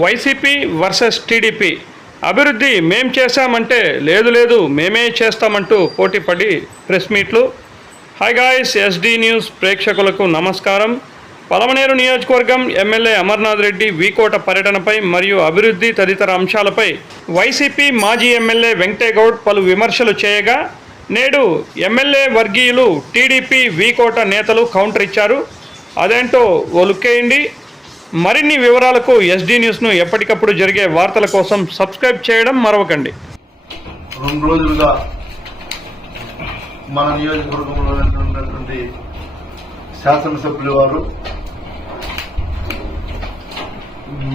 YCP versus TDP అభివృద్ధి మేం చేశామంటే లేదు మేమే చేస్తామంటూ పోటీపడి ప్రెస్ మీట్లు. హాయ్ గాయ్స్, ఎస్డి న్యూస్ ప్రేక్షకులకు నమస్కారం. పలమనేరు నియోజకవర్గం ఎమ్మెల్యే అమర్నాథ్ రెడ్డి వీకోట పర్యటనపై మరియు అభివృద్ధి తదితర అంశాలపై వైసీపీ మాజీ ఎమ్మెల్యే వెంకటేగౌడ్ పలు విమర్శలు చేయగా, నేడు ఎమ్మెల్యే వర్గీయులు టీడీపీ వీకోట నేతలు కౌంటర్ ఇచ్చారు. అదేంటో ఓ లుక్కేయండి. మరిన్ని వివరాలకు ఎస్డి న్యూస్ను ఎప్పటికప్పుడు జరిగే వార్తల కోసం సబ్స్క్రైబ్ చేయడం మరవకండి. 2 రోజులుగా మన నియోజకవర్గంలో ఉన్నటువంటి శాసనసభ్యులు వారు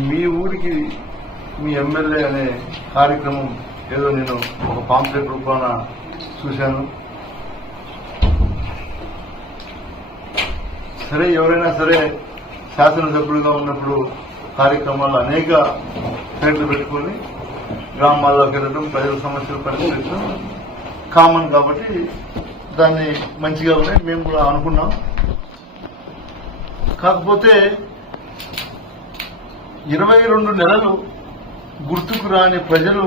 మీ ఊరికి మీ ఎమ్మెల్యే అనే కార్యక్రమం ఏదో నేను ఒక పాంప్లెట్ రూపాన చూశాను. సరే, ఎవరైనా సరే శాసనసభ్యులుగా ఉన్నప్పుడు కార్యక్రమాలు అనేక పేర్లు పెట్టుకుని గ్రామాల్లోకి వెళ్ళడం, ప్రజల సమస్యలు పరిష్కరించడం కామన్ కాబట్టి దాన్ని మంచిగా ఉన్నాయి మేము కూడా అనుకున్నాం. కాకపోతే 22 నెలలు గుర్తుకు రాని ప్రజలు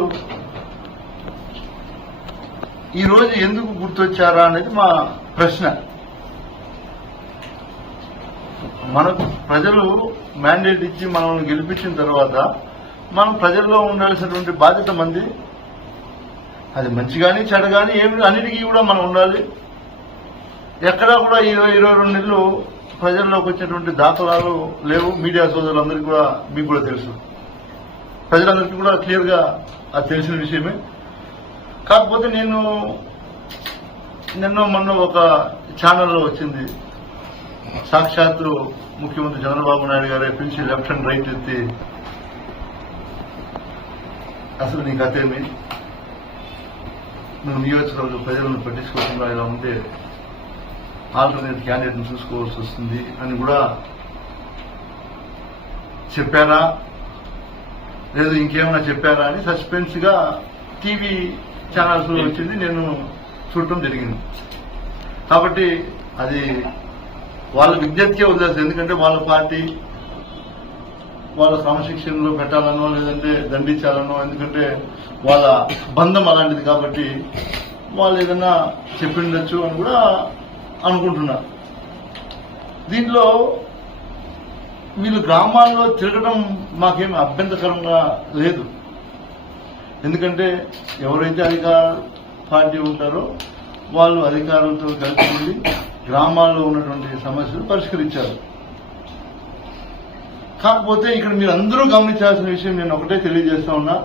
ఈరోజు ఎందుకు గుర్తొచ్చారా అనేది మా ప్రశ్న. మనకు ప్రజలు మ్యాండేట్ ఇచ్చి మనల్ని గెలిపించిన తర్వాత మనం ప్రజల్లో ఉండాల్సినటువంటి బాధ్యత మంది. అది మంచి కానీ చెడు కానీ ఏమి అన్నిటికీ కూడా మనం ఉండాలి. ఎక్కడా కూడా 22 నెలలు ప్రజల్లోకి వచ్చినటువంటి దాఖలాలు లేవు. మీడియా సోదరులందరికీ కూడా మీకు కూడా తెలుసు, ప్రజలందరికీ కూడా క్లియర్గా అది తెలిసిన విషయమే. కాకపోతే నిన్న మొన్న ఒక ఛానల్లో వచ్చింది, సాక్షాత్తు ముఖ్యమంత్రి చంద్రబాబు నాయుడు గారే పిలిచి లెఫ్ట్ అండ్ రైట్ ఎత్తి అసలు నీ కథేమి, నువ్వు నియోజకవర్గ ప్రజలను పట్టించుకోకుండా ఇలా ఉంటే ఆల్టర్నేట్ క్యాండిడేట్ని చూసుకోవాల్సి వస్తుంది అని కూడా చెప్పారా, లేదు ఇంకేమైనా చెప్పారా అని సస్పెన్స్ గా టీవీ ఛానల్స్ లో వచ్చింది, నేను చూడటం జరిగింది. కాబట్టి అది వాళ్ళ విజ్ఞప్తికే వదిలేస్తారు. ఎందుకంటే వాళ్ళ పార్టీ వాళ్ళ క్రమశిక్షణలో పెట్టాలనో లేదంటే దండించాలనో, ఎందుకంటే వాళ్ళ బంధం అలాంటిది కాబట్టి వాళ్ళు ఏదన్నా చెప్పిండొచ్చు అని కూడా అనుకుంటున్నారు. దీంట్లో వీళ్ళు గ్రామాల్లో తిరగడం మాకేమి అభ్యంతరకరంగా లేదు. ఎందుకంటే ఎవరైతే అధికార పార్టీ ఉంటారో వాళ్ళు అధికారులతో కలిసి ఉండి గ్రామాల్లో ఉన్నటువంటి సమస్యలు పరిష్కరించారు. కాకపోతే ఇక్కడ మీరు అందరూ గమనించాల్సిన విషయం నేను ఒకటే తెలియజేస్తా ఉన్నా,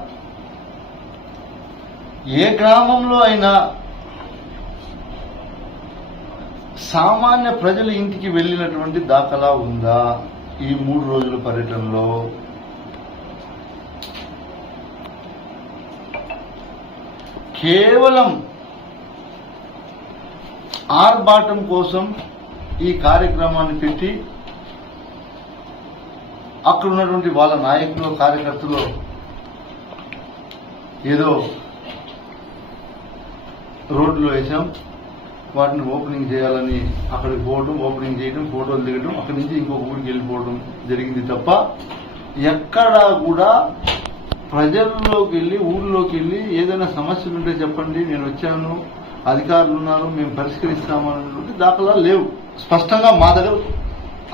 ఏ గ్రామంలో అయినా సామాన్య ప్రజల ఇంటికి వెళ్ళినటువంటి దాఖలా ఉందా ఈ 3 రోజుల పర్యటనలో? కేవలం ఆర్భాటం కోసం ఈ కార్యక్రమాన్ని పెట్టి అక్కడ ఉన్నటువంటి వాళ్ళ నాయకులు కార్యకర్తలు ఏదో రోడ్లు వేశాం, వాటిని ఓపెనింగ్ చేయాలని అక్కడికి పోవడం, ఓపెనింగ్ చేయడం, ఫోటోలు దిగడం, అక్కడి నుంచి ఇంకొక ఊరికి వెళ్ళిపోవడం జరిగింది తప్ప ఎక్కడా కూడా ప్రజల్లోకి వెళ్ళి ఊళ్ళోకి వెళ్ళి ఏదైనా సమస్యలు ఉంటే చెప్పండి, నేను వచ్చాను, అధికారులు ఉన్నారు, మేము పరిష్కరిస్తామన్నటువంటి దాఖలాలు లేవు. స్పష్టంగా మా దగ్గర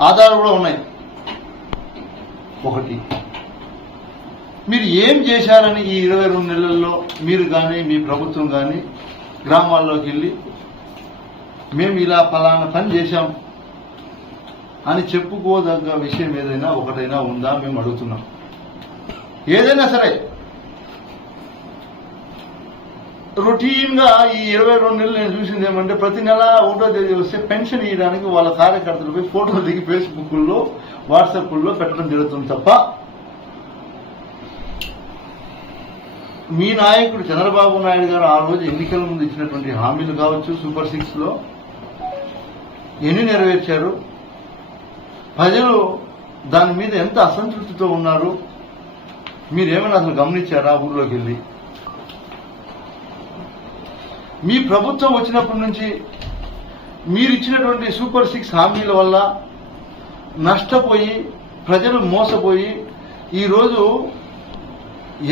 ఆధారాలు కూడా ఉన్నాయి. ఒకటి, మీరు ఏం చేశారని ఈ 22 నెలల్లో మీరు కానీ మీ ప్రభుత్వం కానీ గ్రామాల్లోకి వెళ్ళి మేము ఇలా ఫలానా పని చేశాం అని చెప్పుకోదగ్గ విషయం ఏదైనా ఒకటైనా ఉందా మేము అడుగుతున్నాం. ఏదైనా సరే రొటీన్ గా ఈ 22 నెలలు నేను చూసింది ఏమంటే, ప్రతి నెల 1వ తేదీ వస్తే పెన్షన్ ఇవ్వడానికి వాళ్ళ కార్యకర్తలపై ఫోటోలు దిగి ఫేస్బుక్లో వాట్సాప్లో పెట్టడం జరుగుతుంది తప్ప మీ నాయకుడు చంద్రబాబు నాయుడు గారు ఆ రోజు ఎన్నికల ముందు ఇచ్చినటువంటి హామీలు కావచ్చు, సూపర్ 6 లో ఎన్ని నెరవేర్చారు, ప్రజలు దాని మీద ఎంత అసంతృప్తితో ఉన్నారు, మీరేమైనా అసలు గమనించారా? ఊళ్ళోకి వెళ్ళి మీ ప్రభుత్వం వచ్చినప్పటి నుంచి మీరు ఇచ్చినటువంటి సూపర్ 6 హామీల వల్ల నష్టపోయి ప్రజలు మోసపోయి ఈరోజు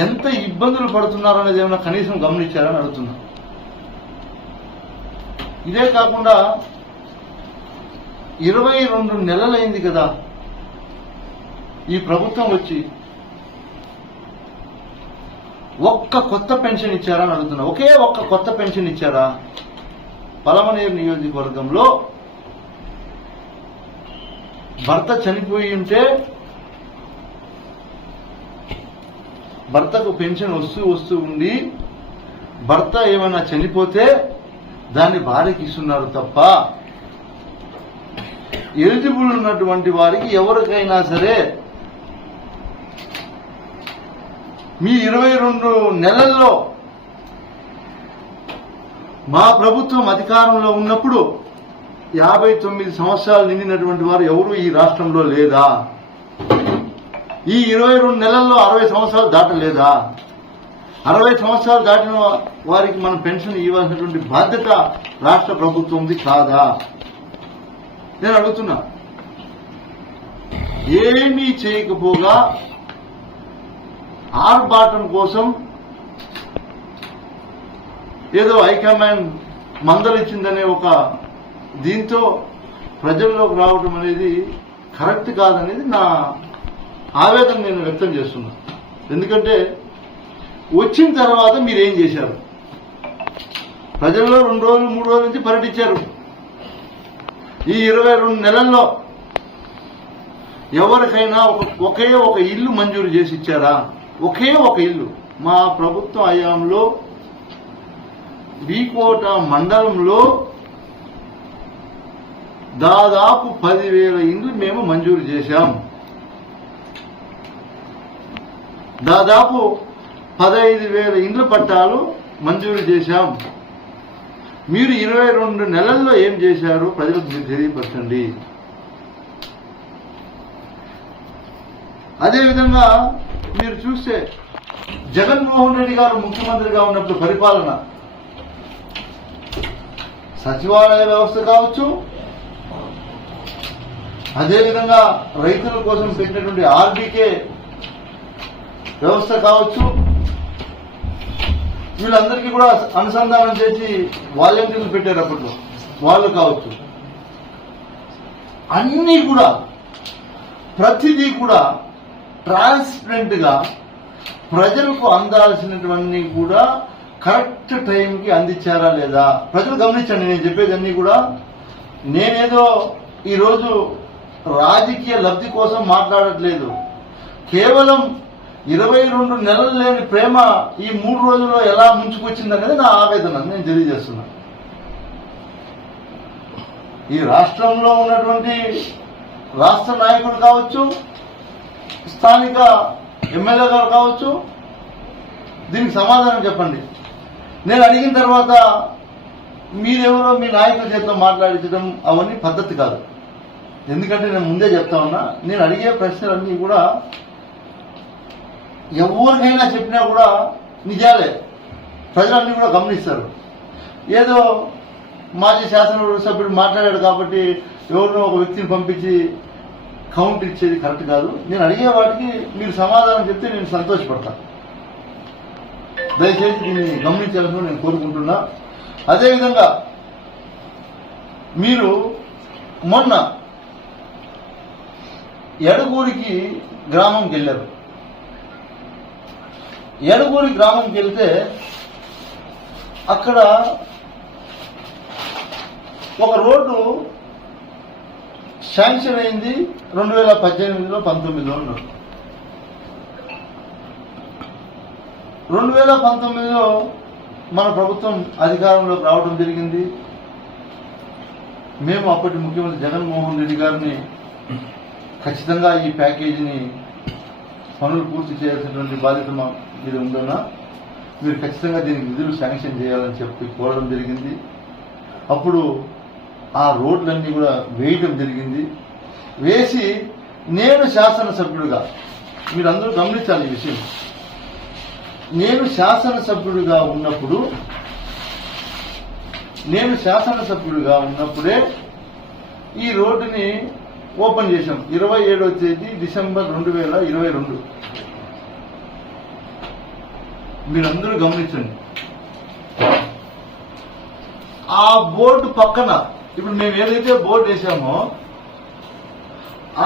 ఎంత ఇబ్బందులు పడుతున్నారనేది ఏమైనా కనీసం గమనించారని అడుగుతున్నా. ఇదే కాకుండా 22 నెలలైంది కదా ఈ ప్రభుత్వం వచ్చి, ఒక్క కొత్త పెన్షన్ ఇచ్చారా అని అడుగుతున్నా. ఒకే ఒక్క కొత్త పెన్షన్ ఇచ్చారా? పలమనేరు నియోజకవర్గంలో భర్త చనిపోయి ఉంటే భర్తకు పెన్షన్ వస్తూ ఉండి భర్త ఏమైనా చనిపోతే దాన్ని భార్యకి ఇస్తున్నారు తప్ప ఎలిజిబుల్ ఉన్నటువంటి వారికి ఎవరికైనా సరే మీ 22 నెలల్లో మా ప్రభుత్వం అధికారంలో ఉన్నప్పుడు 59 సంవత్సరాలు నిండినటువంటి వారు ఎవరు ఈ రాష్ట్రంలో లేదా? ఈ 22 నెలల్లో 60 సంవత్సరాలు దాటలేదా? 60 సంవత్సరాలు దాటిన వారికి మనం పెన్షన్ ఇవ్వాల్సినటువంటి బాధ్యత రాష్ట్ర ప్రభుత్వంది కాదా? నేను అడుగుతున్నా. ఏమీ చేయకపోగా ఆర్భాటం కోసం ఏదో హైకమాండ్ మందలిచ్చిందనే ఒక దీంతో ప్రజల్లోకి రావడం అనేది కరెక్ట్ కాదనేది నా ఆవేదన నేను వ్యక్తం చేస్తున్నా. ఎందుకంటే వచ్చిన తర్వాత మీరేం చేశారు? ప్రజల్లో 2 రోజులు 3 రోజుల నుంచి పర్యటించారు. ఈ 22 నెలల్లో ఎవరికైనా ఒకే ఒక ఇల్లు మంజూరు చేసి ఇచ్చారా? ఒకే ఒక ఇల్లు. మా ప్రభుత్వ హయాంలో బీకోట మండలంలో దాదాపు 10,000 ఇండ్లు మేము మంజూరు చేశాం. దాదాపు 15,000 ఇండ్ల పట్టాలు మంజూరు చేశాం. మీరు 22 నెలల్లో ఏం చేశారు ప్రజలకు మీరు తెలియపరచండి. అదేవిధంగా మీరు చూస్తే జగన్మోహన్ రెడ్డి గారు ముఖ్యమంత్రిగా ఉన్నప్పుడు పరిపాలన, సచివాలయ వ్యవస్థ కావచ్చు, అదేవిధంగా రైతుల కోసం పెట్టినటువంటి ఆర్బీకే వ్యవస్థ కావచ్చు, వీళ్ళందరికీ కూడా అనుసంధానం చేసి వాలంటీర్లు పెట్టారు అప్పట్లో, వాళ్ళు కావచ్చు, అన్నీ కూడా ప్రతిదీ కూడా ట్రాన్స్పరెంట్ గా ప్రజలకు అందాల్సినటువంటి కూడా కరెక్ట్ టైంకి అందించారా లేదా ప్రజలు గమనించండి. నేను చెప్పేదన్నీ కూడా నేనేదో ఈరోజు రాజకీయ లబ్ధి కోసం మాట్లాడట్లేదు. కేవలం 22 నెలలు లేని ప్రేమ ఈ 3 రోజుల్లో ఎలా ముంచుకొచ్చిందనేది నా ఆవేదన నేను తెలియజేస్తున్నా. ఈ రాష్ట్రంలో ఉన్నటువంటి రాష్ట్ర నాయకులు కావచ్చు, స్థానిక ఎమ్మెల్యే గారు కావచ్చు, దీనికి సమాధానం చెప్పండి. నేను అడిగిన తర్వాత మీరెవరో మీ నాయకుల చేతితో మాట్లాడించడం అవన్నీ పద్ధతి కాదు. ఎందుకంటే నేను ముందే చెప్తా ఉన్నా, నేను అడిగే ప్రశ్నలన్నీ కూడా ఎవరికైనా చెప్పినా కూడా నిజాలే, ప్రజలన్నీ కూడా గమనిస్తారు. ఏదో మాజీ శాసనసభ్యుడు మాట్లాడాడు కాబట్టి ఎవరినో ఒక వ్యక్తిని పంపించి కౌంట్ ఇచ్చేది కరెక్ట్ కాదు. నేను అడిగే వాటికి మీరు సమాధానం చెప్తే నేను సంతోషపడతాను. దయచేసి దీన్ని గమనించాలని నేను కోరుకుంటున్నా. అదేవిధంగా మీరు మొన్న ఎడగూరికి గ్రామంకి వెళ్ళారు. ఎడగూరి గ్రామంకి వెళ్తే అక్కడ ఒక రోడ్డు శాంక్షన్ అయింది 2018లో 19లో. 2019లో మన ప్రభుత్వం అధికారంలోకి రావడం జరిగింది. మేము అప్పటి ముఖ్యమంత్రి జగన్మోహన్ రెడ్డి గారిని ఖచ్చితంగా ఈ ప్యాకేజీని పనులు పూర్తి చేయాల్సినటువంటి బాధ్యత మా మీద ఉందన్నా, మీరు ఖచ్చితంగా దీనికి నిధులు శాంక్షన్ చేయాలని చెప్పి కోరడం జరిగింది. అప్పుడు ఆ రోడ్లన్నీ కూడా వేయటం జరిగింది. వేసి నేను శాసనసభ్యుడిగా, మీరందరూ గమనించాలి ఈ విషయం, నేను శాసనసభ్యుడిగా ఉన్నప్పుడే ఈ రోడ్డుని ఓపెన్ చేశాం. 27వ తేదీ డిసెంబర్ 2022. మీరందరూ గమనించండి. ఆ బోర్డు పక్కన ఇప్పుడు మేము ఏదైతే బోర్డు వేసామో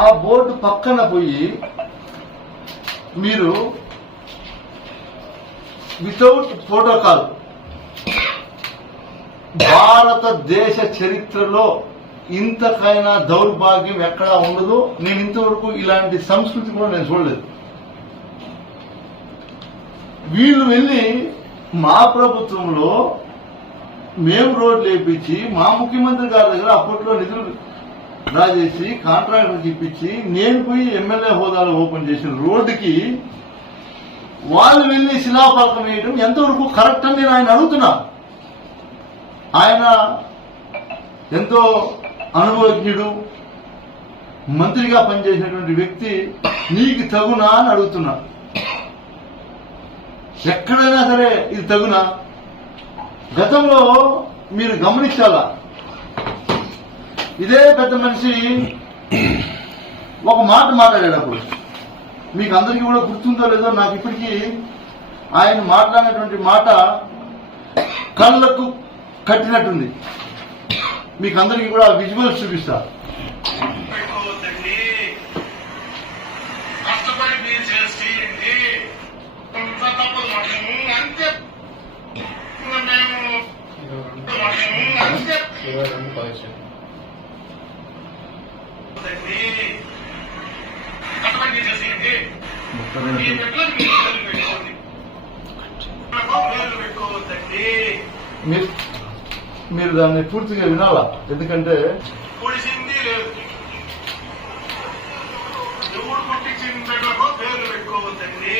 ఆ బోర్డు పక్కన పోయి మీరు వితౌట్ ప్రోటోకాల్ భారతదేశ చరిత్రలో ఇంతకైనా దౌర్భాగ్యం ఎక్కడా ఉండదు. నేను ఇంతవరకు ఇలాంటి సంస్కృతి కూడా నేను చూడలేదు. వీళ్ళు వెళ్ళి మా ప్రభుత్వంలో మేము రోడ్లు వేయించి మా ముఖ్యమంత్రి గారి దగ్గర అప్పట్లో నిధులు డ్రా చేసి కాంట్రాక్టర్కి ఇప్పించి నేను పోయి ఎమ్మెల్యే హోదాలో ఓపెన్ చేసిన రోడ్డుకి వాళ్ళు వెళ్ళి శిలాఫలకం వేయడం ఎంతవరకు కరెక్ట్ అని నేను ఆయన అడుగుతున్నా. ఆయన ఎంతో అనుభవజ్ఞుడు, మంత్రిగా పనిచేసినటువంటి వ్యక్తి, నీకు తగునా అని అడుగుతున్నా. ఎక్కడైనా సరే ఇది తగునా? గతంలో మీరు గమనించాలా, ఇదే పెద్ద మనిషి ఒక మాట మాట్లాడేటప్పుడు మీకు అందరికీ కూడా గుర్తుందో లేదో నాకు ఇప్పటికీ ఆయన మాట్లాడినటువంటి మాట కళ్ళకు కట్టినట్టుంది. మీకు అందరికీ కూడా విజువల్స్ చూపిస్తా. మీరు దాన్ని పూర్తిగా వినాలా, ఎందుకంటే పొడిసింది లేదు, ఎవడు పుట్టించిన బిడ్డలకు పేర్లు పెట్టుకోవద్దండి,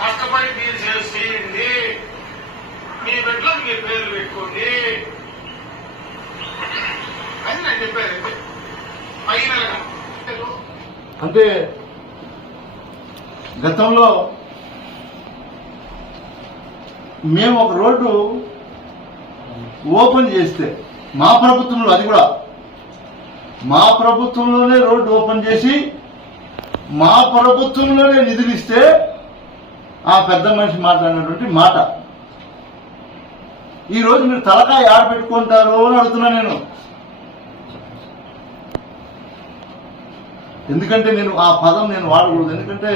కష్టపడి మీరు చేయండి, మీ బిడ్డలకు మీరు పేర్లు పెట్టుకోండి అని నేను చెప్పాను. ఫైనల్గా అంటే గతంలో మేము ఒక రోడ్డు ఓపెన్ చేస్తే మా ప్రభుత్వంలో, అది కూడా మా ప్రభుత్వంలోనే రోడ్డు ఓపెన్ చేసి మా ప్రభుత్వంలోనే నిధులు ఇస్తే ఆ పెద్ద మనిషి మాట్లాడినటువంటి మాట ఈ రోజు మీరు తలకాయ ఆడ పెట్టుకుంటారు అని అడుగుతున్నా నేను. ఎందుకంటే నేను ఆ పదం నేను వాడకూడదు, ఎందుకంటే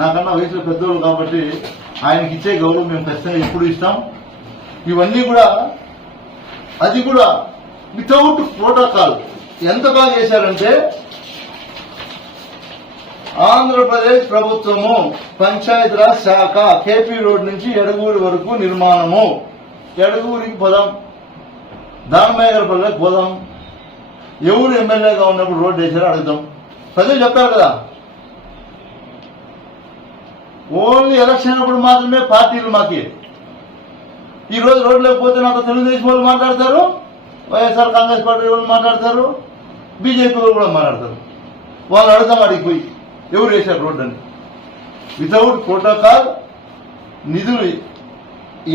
నాకన్నా వయసులో పెద్దోళ్ళు కాబట్టి ఆయనకి ఇచ్చే గౌరవం మేము ఖచ్చితంగా ఎప్పుడు ఇస్తాం. ఇవన్నీ కూడా అది కూడా వితౌట్ ప్రోటోకాల్ ఎంత బాగా చేశారంటే, ఆంధ్రప్రదేశ్ ప్రభుత్వము పంచాయతీరాజ్ శాఖ కేపీ రోడ్ నుంచి ఎడగూరి వరకు నిర్మాణము, ఎడగూరికి పోదాం, దానమయ్యగారిపల్లెకి పోదాం, ఎవరు ఎమ్మెల్యేగా ఉన్నప్పుడు రోడ్డు వేసారో అడుగుతాం. ప్రజలు చెప్పారు కదా, ఓన్లీ ఎలక్షన్ అప్పుడు మాత్రమే పార్టీలు మాకి. ఈ రోజు రోడ్డు లేకపోతే నాతో తెలుగుదేశం వాళ్ళు మాట్లాడతారు, వైఎస్ఆర్ కాంగ్రెస్ పార్టీ వాళ్ళు మాట్లాడతారు, బీజేపీ వాళ్ళు కూడా మాట్లాడతారు. వాళ్ళు అడుగుతాం అడిగి పోయి ఎవరు వేశారు రోడ్డు అని. వితౌట్ ప్రోటోకాల్ నిధులు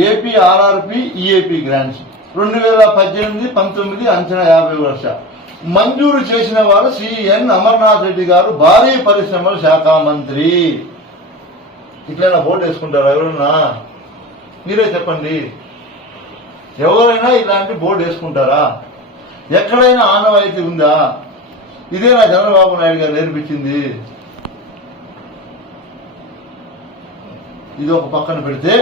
ఏపీ ఆర్ఆర్పి ఈఏపీ గ్రాంట్స్ 2018-19 అంచనా 50 లక్ష మంజూరు చేసిన వారు సిఎన్ అమర్నాథ్ రెడ్డి గారు, భారీ పరిశ్రమల శాఖ మంత్రి. ఇట్లైనా బోర్డు వేసుకుంటారా ఎవరన్నా? మీరే చెప్పండి, ఎవరైనా ఇలాంటి బోర్డు వేసుకుంటారా? ఎక్కడైనా ఆనవాయితీ ఉందా? ఇదే నా చంద్రబాబు నాయుడు గారు నేర్పించింది. ఇది ఒక పక్కన పెడితే,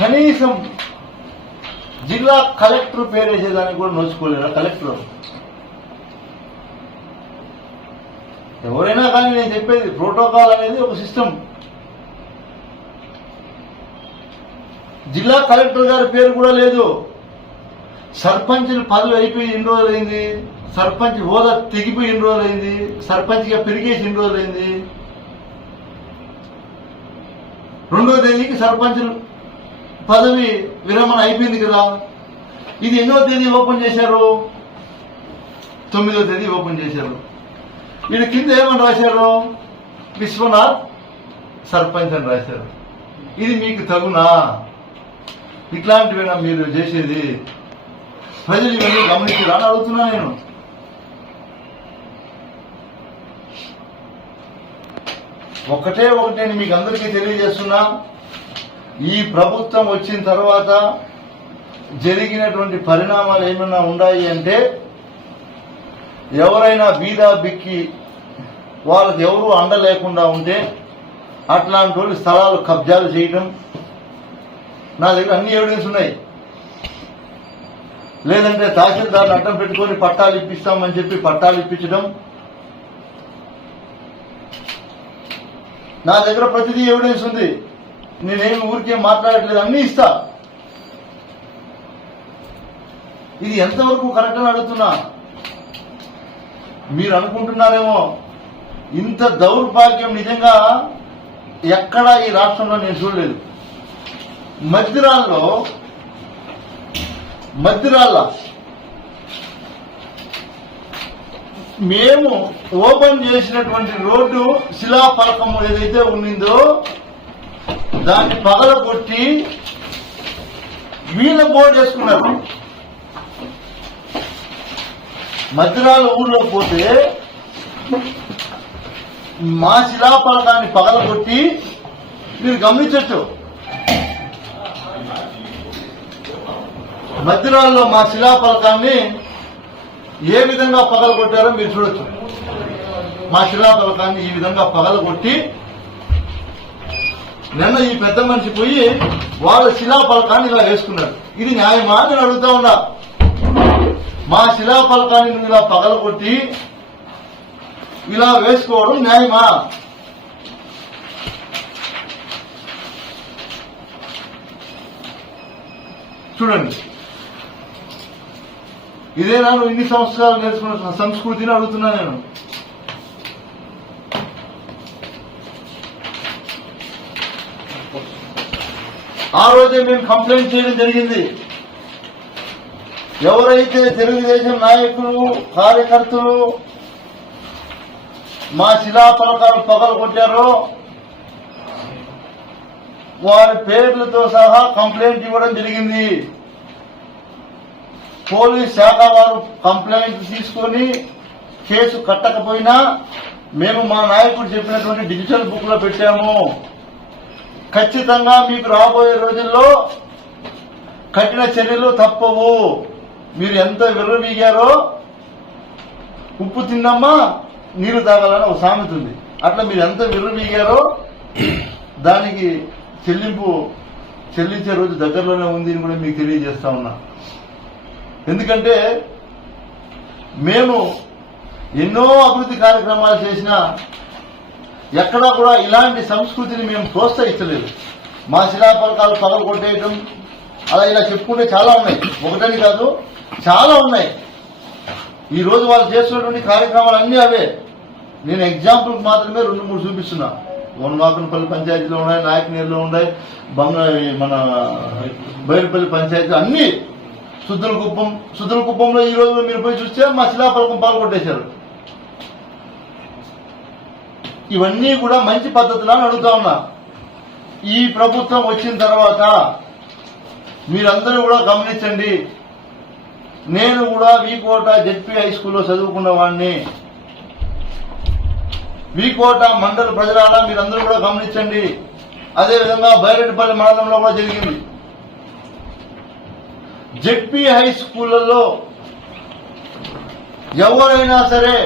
కనీసం జిల్లా కలెక్టర్ పేరు వేసేదానికి కూడా నోచుకోలేరా కలెక్టర్? ఎవరైనా కానీ నేను చెప్పేది, ప్రోటోకాల్ అనేది ఒక సిస్టమ్. జిల్లా కలెక్టర్ గారి పేరు కూడా లేదు. సర్పంచ్ల పదవి అయిపోయి ఎన్ని రోజులైంది? సర్పంచ్ హోదా తెగిపోయి ఎన్ని రోజులైంది? సర్పంచ్గా పెరిగేసి ఎన్ని రోజులైంది? 2వ తేదీకి సర్పంచ్ పదవి విరమణ అయిపోయింది కదా. ఇది ఎన్నో తేదీ ఓపెన్ చేశారు? 9వ తేదీ ఓపెన్ చేశారు. వీళ్ళ కింద ఏమని రాశారు? విశ్వనాథ్ సర్పంచ్ అని రాశారు. ఇది మీకు తగునా? ఇట్లాంటివేనా మీరు చేసేది? ప్రజలు ఇవన్నీ గమనించారా అని అడుగుతున్నా నేను. ఒకటే నేను మీకు అందరికీ తెలియజేస్తున్నా, ఈ ప్రభుత్వం వచ్చిన తర్వాత జరిగినటువంటి పరిణామాలు ఏమైనా ఉన్నాయి అంటే, ఎవరైనా బీదా బిక్కి వాళ్ళకి ఎవరు అండ లేకుండా ఉంటే అట్లాంటి వాళ్ళు స్థలాలు కబ్జాలు చేయడం, నా దగ్గర అన్ని ఎవిడెన్స్ ఉన్నాయి. లేదంటే తహసీల్దార్ని అడ్డం పెట్టుకొని పట్టాలు ఇప్పిస్తామని చెప్పి పట్టాలు ఇప్పించడం, నా దగ్గర ప్రతిదీ ఎవిడెన్స్ ఉంది. నేనేమి ఊరికే మాట్లాడట్లేదు, అన్ని ఇస్తా. ఇది ఎంతవరకు కరెక్ట్ అని అడుగుతున్నా. మీరు అనుకుంటున్నారేమో ఇంత దౌర్భాగ్యం నిజంగా ఎక్కడా ఈ రాష్ట్రంలో నేను చూడలేదు. మద్దిరాళ్ళ మేము ఓపెన్ చేసినటువంటి రోడ్డు శిలాఫలకం ఏదైతే ఉండిందో దాన్ని పగలగొట్టి వీళ్ళ బోర్డు వేసుకున్నారు. మద్దిరాల ఊర్లో పోతే మా శిలాఫలకాన్ని పగలగొట్టి మీరు గమనించచ్చు. మద్దిరాల్లో మా శిలాఫలకాన్ని ఏ విధంగా పగలగొట్టారో మీరు చూడొచ్చు. మా శిలాఫలకాన్ని ఈ విధంగా పగలగొట్టి నిన్న ఈ పెద్ద మనిషి పోయి వాళ్ళ శిలాఫలకాన్ని ఇలా వేసుకున్నారు. ఇది న్యాయమా నేను అడుగుతా ఉన్నా. మా శిలాఫలకాన్ని నువ్వు ఇలా పగలగొట్టి ఇలా వేసుకోవడం న్యాయమా? చూడండి, ఇదేనా నువ్వు ఇన్ని సంవత్సరాలు నేర్చుకున్న సంస్కృతిని అడుగుతున్నా నేను. ఆ రోజే మేము కంప్లైంట్ చేయడం జరిగింది. ఎవరైతే తెలుగుదేశం నాయకులు కార్యకర్తలు మా శిలాఫలకాలు పగలు కొట్టారో వారి పేర్లతో సహా కంప్లైంట్ ఇవ్వడం జరిగింది. పోలీస్ శాఖ వారు కంప్లైంట్ తీసుకొని కేసు కట్టకపోయినా మేము మా నాయకుడు చెప్పినటువంటి డిజిటల్ బుక్ లో పెట్టాము. ఖచ్చితంగా మీకు రాబోయే రోజుల్లో కఠిన చర్యలు తప్పవు. మీరు ఎంత విర్రవీగారో ఉప్పు తిన్నమ్మా నీరు తాగాలని ఒక సామెత ఉంది. అట్లా మీరు ఎంత విర్రవీగారో దానికి చెల్లించే రోజు దగ్గరలోనే ఉంది అని కూడా మీకు తెలియజేస్తా ఉన్నా. ఎందుకంటే మేము ఎన్నో అభివృద్ధి కార్యక్రమాలు చేసినా ఎక్కడా కూడా ఇలాంటి సంస్కృతిని మేము ప్రోత్సహించలేదు. మా శిలాఫలకాలు పగలు కొట్టేయటం అలా ఇలా చెప్పుకుంటే చాలా ఉన్నాయి, ఒకటని కాదు చాలా ఉన్నాయి. ఈ రోజు వాళ్ళు చేస్తున్నటువంటి కార్యక్రమాలు అన్నీ అవే. నేను ఎగ్జాంపుల్ మాత్రమే 2-3 చూపిస్తున్నా. వనవాకనపల్లి పంచాయతీలో ఉన్నాయి, నాయకనీరులో ఉన్నాయి, మన బైరుపల్లి పంచాయతీ అన్ని, సుద్దులకుప్పంలో ఈ రోజు మీరు పోయి చూస్తే మా శిలాఫలకం పాల్గొట్టేశారు. ఇవన్నీ కూడా మంచి పద్ధతులు అని అడుగుతా ఉన్నా. ఈ ప్రభుత్వం వచ్చిన తర్వాత మీరందరూ కూడా గమనించండి. నేను కూడా వీకోట జెడ్పీ హై స్కూల్లో చదువుకున్న వాడిని. వీకోట మండల ప్రజలారా మీరందరూ కూడా గమనించండి. అదేవిధంగా బైరెడ్డిపల్లి మండలంలో కూడా జరిగింది. జెడ్పీ హై స్కూళ్లలో ఎవరైనా సరే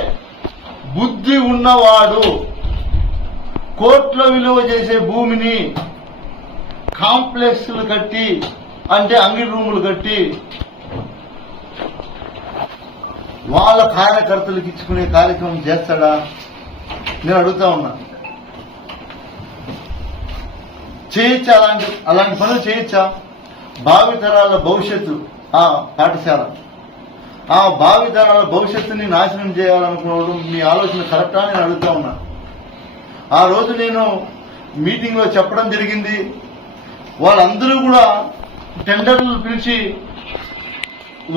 బుద్ధి ఉన్నవాడు కోట్ల విలువ చేసే భూమిని కాంప్లెక్స్లు కట్టి, అంటే అంగడి రూములు కట్టి వాళ్ళ కార్యకర్తలకు ఇచ్చుకునే కార్యక్రమం చేస్తాడా? నేను అడుగుతా ఉన్నా. చేయొచ్చా? అలాంటి పనులు చేయొచ్చా? భావితరాల భవిష్యత్తు ఆ పాఠశాల, ఆ భావితరాల భవిష్యత్తుని నాశనం చేయాలనుకోవడం మీ ఆలోచన కరెక్టా? నేను అడుగుతా ఉన్నా. ఆ రోజు నేను మీటింగ్ లో చెప్పడం జరిగింది. వాళ్ళందరూ కూడా టెండర్లు పిలిచి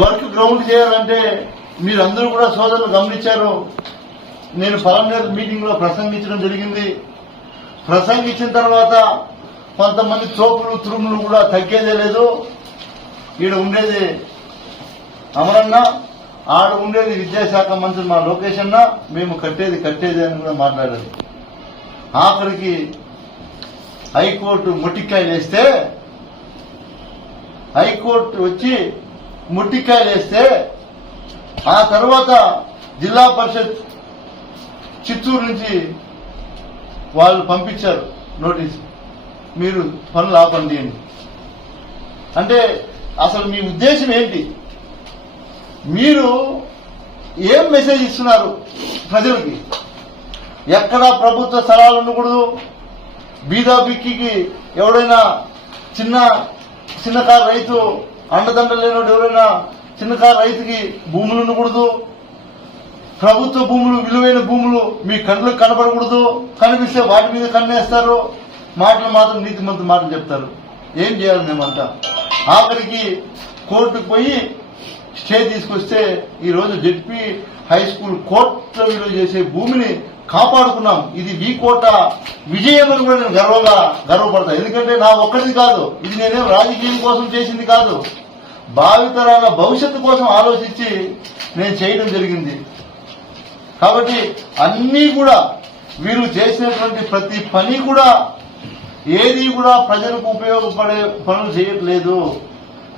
వర్క్ గ్రౌండ్ చేయాలంటే మీరందరూ కూడా సోదరులు గమనించారు. నేను పలమనేరు మీటింగ్ లో ప్రసంగించడం జరిగింది. ప్రసంగించిన తర్వాత కొంతమంది చోపులు తురుములు కూడా తగ్గేదే లేదు. ఈడ ఉండేది అమరన్న, ఆడ ఉండేది విద్యాశాఖ మంత్రి మా లోకేష్ అన్న, మేము కట్టేది అని కూడా మాట్లాడారు. ఆఖరికి హైకోర్టు మొట్టికాయలు వేస్తే, హైకోర్టు వచ్చి మొట్టికాయలు వేస్తే ఆ తర్వాత జిల్లా పరిషత్ చిత్తూరు నుంచి వాళ్ళు పంపించారు నోటీస్, మీరు పనులు ఆపండి అని. అంటే అసలు మీ ఉద్దేశం ఏంటి? మీరు ఏం మెసేజ్ ఇస్తున్నారు ప్రజలకి? ఎక్కడా ప్రభుత్వ స్థలాలు ఉండకూడదు, బీదా బిక్కికి ఎవడైనా చిన్నకారు రైతు అండదండలు లేనివాడు ఎవరైనా చిన్నకారు రైతుకి భూములు ఉండకూడదు, ప్రభుత్వ భూములు విలువైన భూములు మీ కళ్ళకు కనపడకూడదు, కనిపిస్తే వాటి మీద కన్నేస్తారు, మాటలు మాత్రం నీతిమంత మాటలు చెప్తారు. ఏం చేయాలి మేమంతా? ఆఖరికి కోర్టుకు పోయి స్టే తీసుకొస్తే ఈరోజు జెడ్పీ హై స్కూల్ కోర్టులో విలువ చేసే భూమిని కాపాడుకున్నాం. ఇది మీ కోట విజయం అని కూడా నేను గర్వపడతా. ఎందుకంటే నా ఒక్కడిది కాదు, ఇది నేనేం రాజకీయం కోసం చేసింది కాదు, భావితరాల భవిష్యత్తు కోసం ఆలోచించి నేను చేయడం జరిగింది. కాబట్టి అన్నీ కూడా వీరు చేసినటువంటి ప్రతి పని కూడా ఏది కూడా ప్రజలకు ఉపయోగపడే పనులు చేయట్లేదు.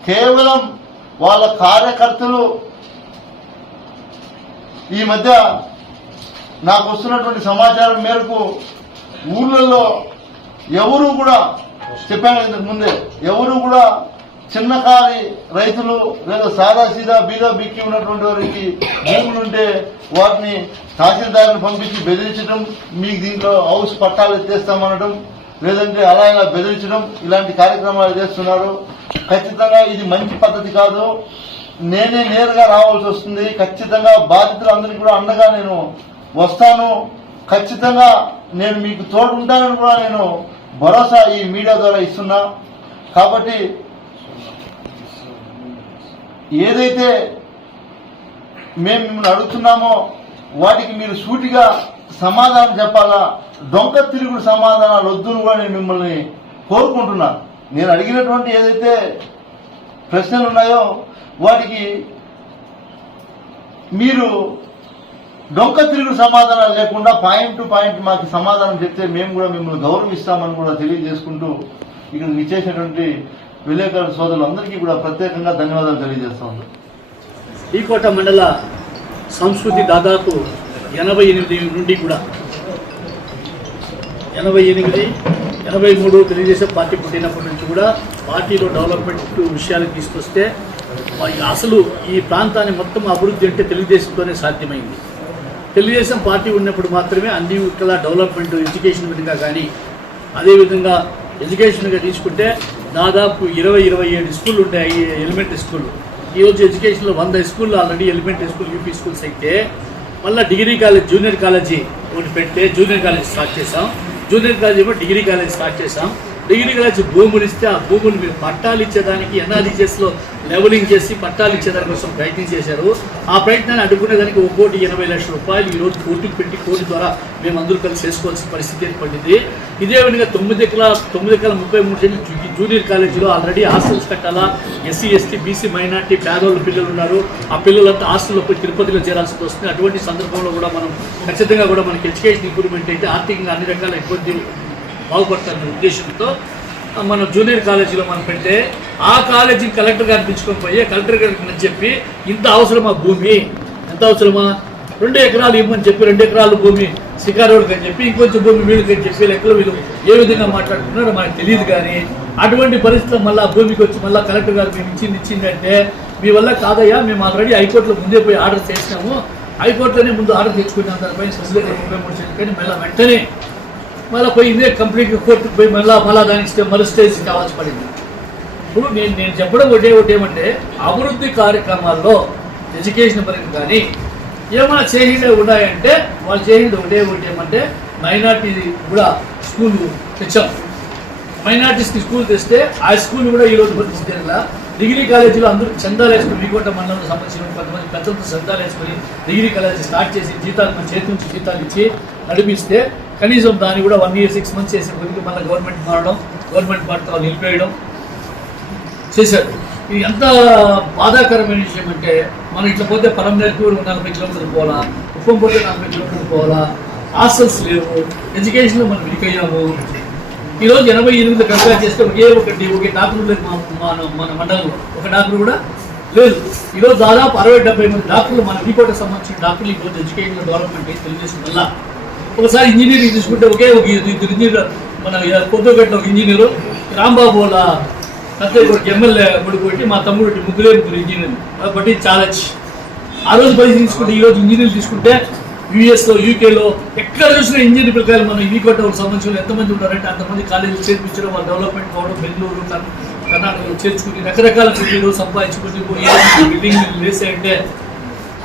కేవలం వాళ్ళ కార్యకర్తలు ఈ మధ్య నాకు వస్తున్నటువంటి సమాచారం మేరకు ఊర్లలో ఎవరు కూడా, చెప్పాను ఇంతకు ముందే, ఎవరు కూడా చిన్నకారి రైతులు లేదా సాదా సీదా బీదా బిక్కి ఉన్నటువంటి వారికి భూములుంటే వాటిని తహసీల్దార్ని పంపించి బెదిరించడం, మీకు దీంట్లో హౌస్ పట్టాలు ఎత్తేస్తామనడం, లేదంటే అలా ఇలా బెదిరించడం, ఇలాంటి కార్యక్రమాలు చేస్తున్నారు. ఖచ్చితంగా ఇది మంచి పద్ధతి కాదు. నేనే నేరుగా రావాల్సి వస్తుంది. ఖచ్చితంగా బాధితులందరికీ కూడా అండగా నేను వస్తాను. ఖచ్చితంగా నేను మీకు తోడు ఉంటానని కూడా నేను భరోసా ఈ మీడియా ద్వారా ఇస్తున్నా. కాబట్టి ఏదైతే మేము మిమ్మల్ని అడుగుతున్నామో వాటికి మీరు సూటిగా సమాధానం చెప్పాలా. డొంక తిరుగుడు సమాధానాలు వద్దును కూడా నేను మిమ్మల్ని కోరుకుంటున్నా. నేను అడిగినటువంటి ఏదైతే ప్రశ్నలు ఉన్నాయో వాటికి మీరు డొంక తిరుగుడు సమాధానాలు లేకుండా పాయింట్ టు పాయింట్ మాకు సమాధానం చెప్తే మేము కూడా మిమ్మల్ని గౌరవిస్తామని కూడా తెలియజేసుకుంటూ ఇక్కడ విచ్చేసినటువంటి విలేకరుల సోదరులందరికీ కూడా ప్రత్యేకంగా ధన్యవాదాలు తెలియజేస్తా ఉన్నాం. ఈ కోట మండల సంస్కృతి దాదాపు 88 నుండి కూడా 88, 83 తెలుగుదేశం పార్టీ పుట్టినప్పటి నుంచి కూడా పార్టీలో డెవలప్మెంట్ విషయాలకు తీసుకొస్తే అసలు ఈ ప్రాంతాన్ని మొత్తం అభివృద్ధి అంటే తెలుగుదేశంతోనే సాధ్యమైంది. తెలుగుదేశం పార్టీ ఉన్నప్పుడు మాత్రమే అన్ని ఇక్కడ డెవలప్మెంట్ ఎడ్యుకేషన్ విధంగా కానీ, అదేవిధంగా ఎడ్యుకేషన్గా తీసుకుంటే దాదాపు 20-27 స్కూళ్ళు ఉంటాయి ఎలిమెంటరీ స్కూళ్ళు. ఈరోజు ఎడ్యుకేషన్లో 100 స్కూళ్ళు already elementary school, UP schools అయితే మళ్ళీ డిగ్రీ కాలేజ్, జూనియర్ కాలేజీ ఒకటి పెడితే జూనియర్ కాలేజ్ స్టార్ట్ చేసాం. జూనియర్ కాలేజ్ ఏమో డిగ్రీ కాలేజ్ స్టార్ట్ చేసాం. డిగ్రీ కాలేజ్ భూములు ఇస్తే ఆ భూములు మీరు పట్టాలు ఇచ్చేదానికి ఎన్ఆర్జీఎస్లో లెవలింగ్ చేసి పట్టాలు ఇచ్చేదాని కోసం ప్రయత్నం చేశారు. ఆ ప్రయత్నాన్ని అడ్డుకునేదానికి 1,80,00,000 రూపాయలు ఈరోజు కోర్టుకు పెట్టి కోర్టు ద్వారా మేము అందరూ కలిసి చేసుకోవాల్సిన పరిస్థితి ఏర్పడింది. ఇదే విధంగా 9 ఎకరాల 33 సెంట్లు జూనియర్ కాలేజీలో ఆల్రెడీ హాస్టల్స్ కట్టాలా. ఎస్సీ, ఎస్టీ, బీసీ, మైనార్టీ పేదోళ్ళ పిల్లలు ఉన్నారు. ఆ పిల్లలంతా హాస్టల్లో పోయి తిరుపతిలో చేరాల్సి వస్తుంది. అటువంటి సందర్భంలో కూడా మనం ఖచ్చితంగా కూడా మనకి ఎడ్యుకేషన్ ఇంప్రూవ్మెంట్ అయితే ఆర్థికంగా అన్ని రకాల ఇబ్బంది బాగుపడతారనే ఉద్దేశంతో మనం జూనియర్ కాలేజీలో మనం పెడితే ఆ కాలేజీకి కలెక్టర్ గారిని పిలుచుకొని పోయి కలెక్టర్ గారికి చెప్పి ఇంత అవసరమా భూమి, ఎంత అవసరమా 2 ఎకరాలు ఇవ్వమని చెప్పి 2 ఎకరాల భూమి శిఖారోడ్కి అని చెప్పి ఇంకొంచెం భూమి వీళ్ళకి అని చెప్పి లెక్కలు వీళ్ళు ఏ విధంగా మాట్లాడుతున్నారో మనకు తెలియదు. కానీ అటువంటి పరిస్థితుల్లో మళ్ళీ ఆ భూమికి వచ్చి మళ్ళీ కలెక్టర్ గారు మేము ఇచ్చిందంటే మీ వల్ల కాదయ్యా, మేము ఆల్రెడీ హైకోర్టులో ముందే పోయి ఆర్డర్ చేసినాము, హైకోర్టులోనే ముందు ఆర్డర్ తెచ్చుకున్నాం, దానిపైన 33 సెంట్లు కానీ మళ్ళీ వెంటనే మళ్ళీ పోయి ఇదే కంప్లీట్గా కోర్టుకు పోయి మళ్ళీ దానికి మరో స్టేజ్ కావాల్సి పడింది. ఇప్పుడు నేను చెప్పడం ఒకటేమంటే అభివృద్ధి కార్యక్రమాల్లో ఎడ్యుకేషన్ పరంగా కానీ ఏమైనా చేసిండే ఉన్నాయంటే వాళ్ళు చేసింది ఒకటేమంటే మైనార్టీ కూడా స్కూల్ తెచ్చాం. మైనార్టీస్కి స్కూల్ తెస్తే ఆ స్కూల్ కూడా ఈరోజు పరిస్థితి డిగ్రీ కాలేజీలో అందరూ చందాలు వేసుకుని మీకోట మండలంలో సంబంధించిన కొంతమంది పెద్దలతో చందాలు వేసుకుని డిగ్రీ కాలేజీ స్టార్ట్ చేసి జీతాలు మన చేతి నుంచి జీతాలు ఇచ్చి నడిపిస్తే కనీసం దాన్ని కూడా 1 year 6 months చేసే కొద్దిగా మళ్ళీ గవర్నమెంట్ మారడం, గవర్నమెంట్ మారుతా నిలిపేయడం చేశారు. ఇది ఎంత బాధాకరమైన విషయం అంటే మనం ఇట్లా పోతే పరంనేరుకు 40 కిలోమీటర్లు పోవాలా, ఉప్పం పోతే 40 కిలోమీటర్లు పోవాలా, హాస్టల్స్ లేవు, ఎడ్యుకేషన్లో మనం వీక్ అయ్యాము. ఈరోజు 88 కంపేర్ చేస్తే ఒకే డాక్టర్ లేదు మన మండలంలో, ఒక డాక్టర్ కూడా లేదు. ఈరోజు దాదాపు 60-70 మంది డాక్టర్లు మన వీకోటకు సంబంధించిన డాక్టర్లు ఈరోజు ఎడ్యుకేషన్ డెవలప్మెంట్ తెలుగుదేశం వల్ల. ఒకసారి ఇంజనీరింగ్ తీసుకుంటే ఒకే ఒక ఇద్దరు ఇంజనీర్, మన కొత్తపేటలో ఒక ఇంజనీరు, రాంబాబు వాళ్ళ కత్తె కొడుకు ఎమ్మెల్యే కొడుకు పెట్టి మా తమ్ముడు ముగ్గురు ఇంజనీర్లు. కాబట్టి చాలా ఆ రోజు పరిస్థితి తీసుకుంటే ఈరోజు ఇంజనీర్లు తీసుకుంటే యూఎస్లో, యూకేలో ఎక్కడ చూసినా ఇంజనీర్ పిల్లకాయలు మన వీకోటకు సంబంధించిన ఎంతమంది ఉన్నారంటే అంతమంది కాలేజీలు చేర్పించడం, వాళ్ళ డెవలప్మెంట్ కావడం, బెంగళూరు కర్ణాటకలో చేర్చుకుని రకరకాల బిల్డింగ్లు సంపాదించుకుని బిల్డింగ్ వేసాయంటే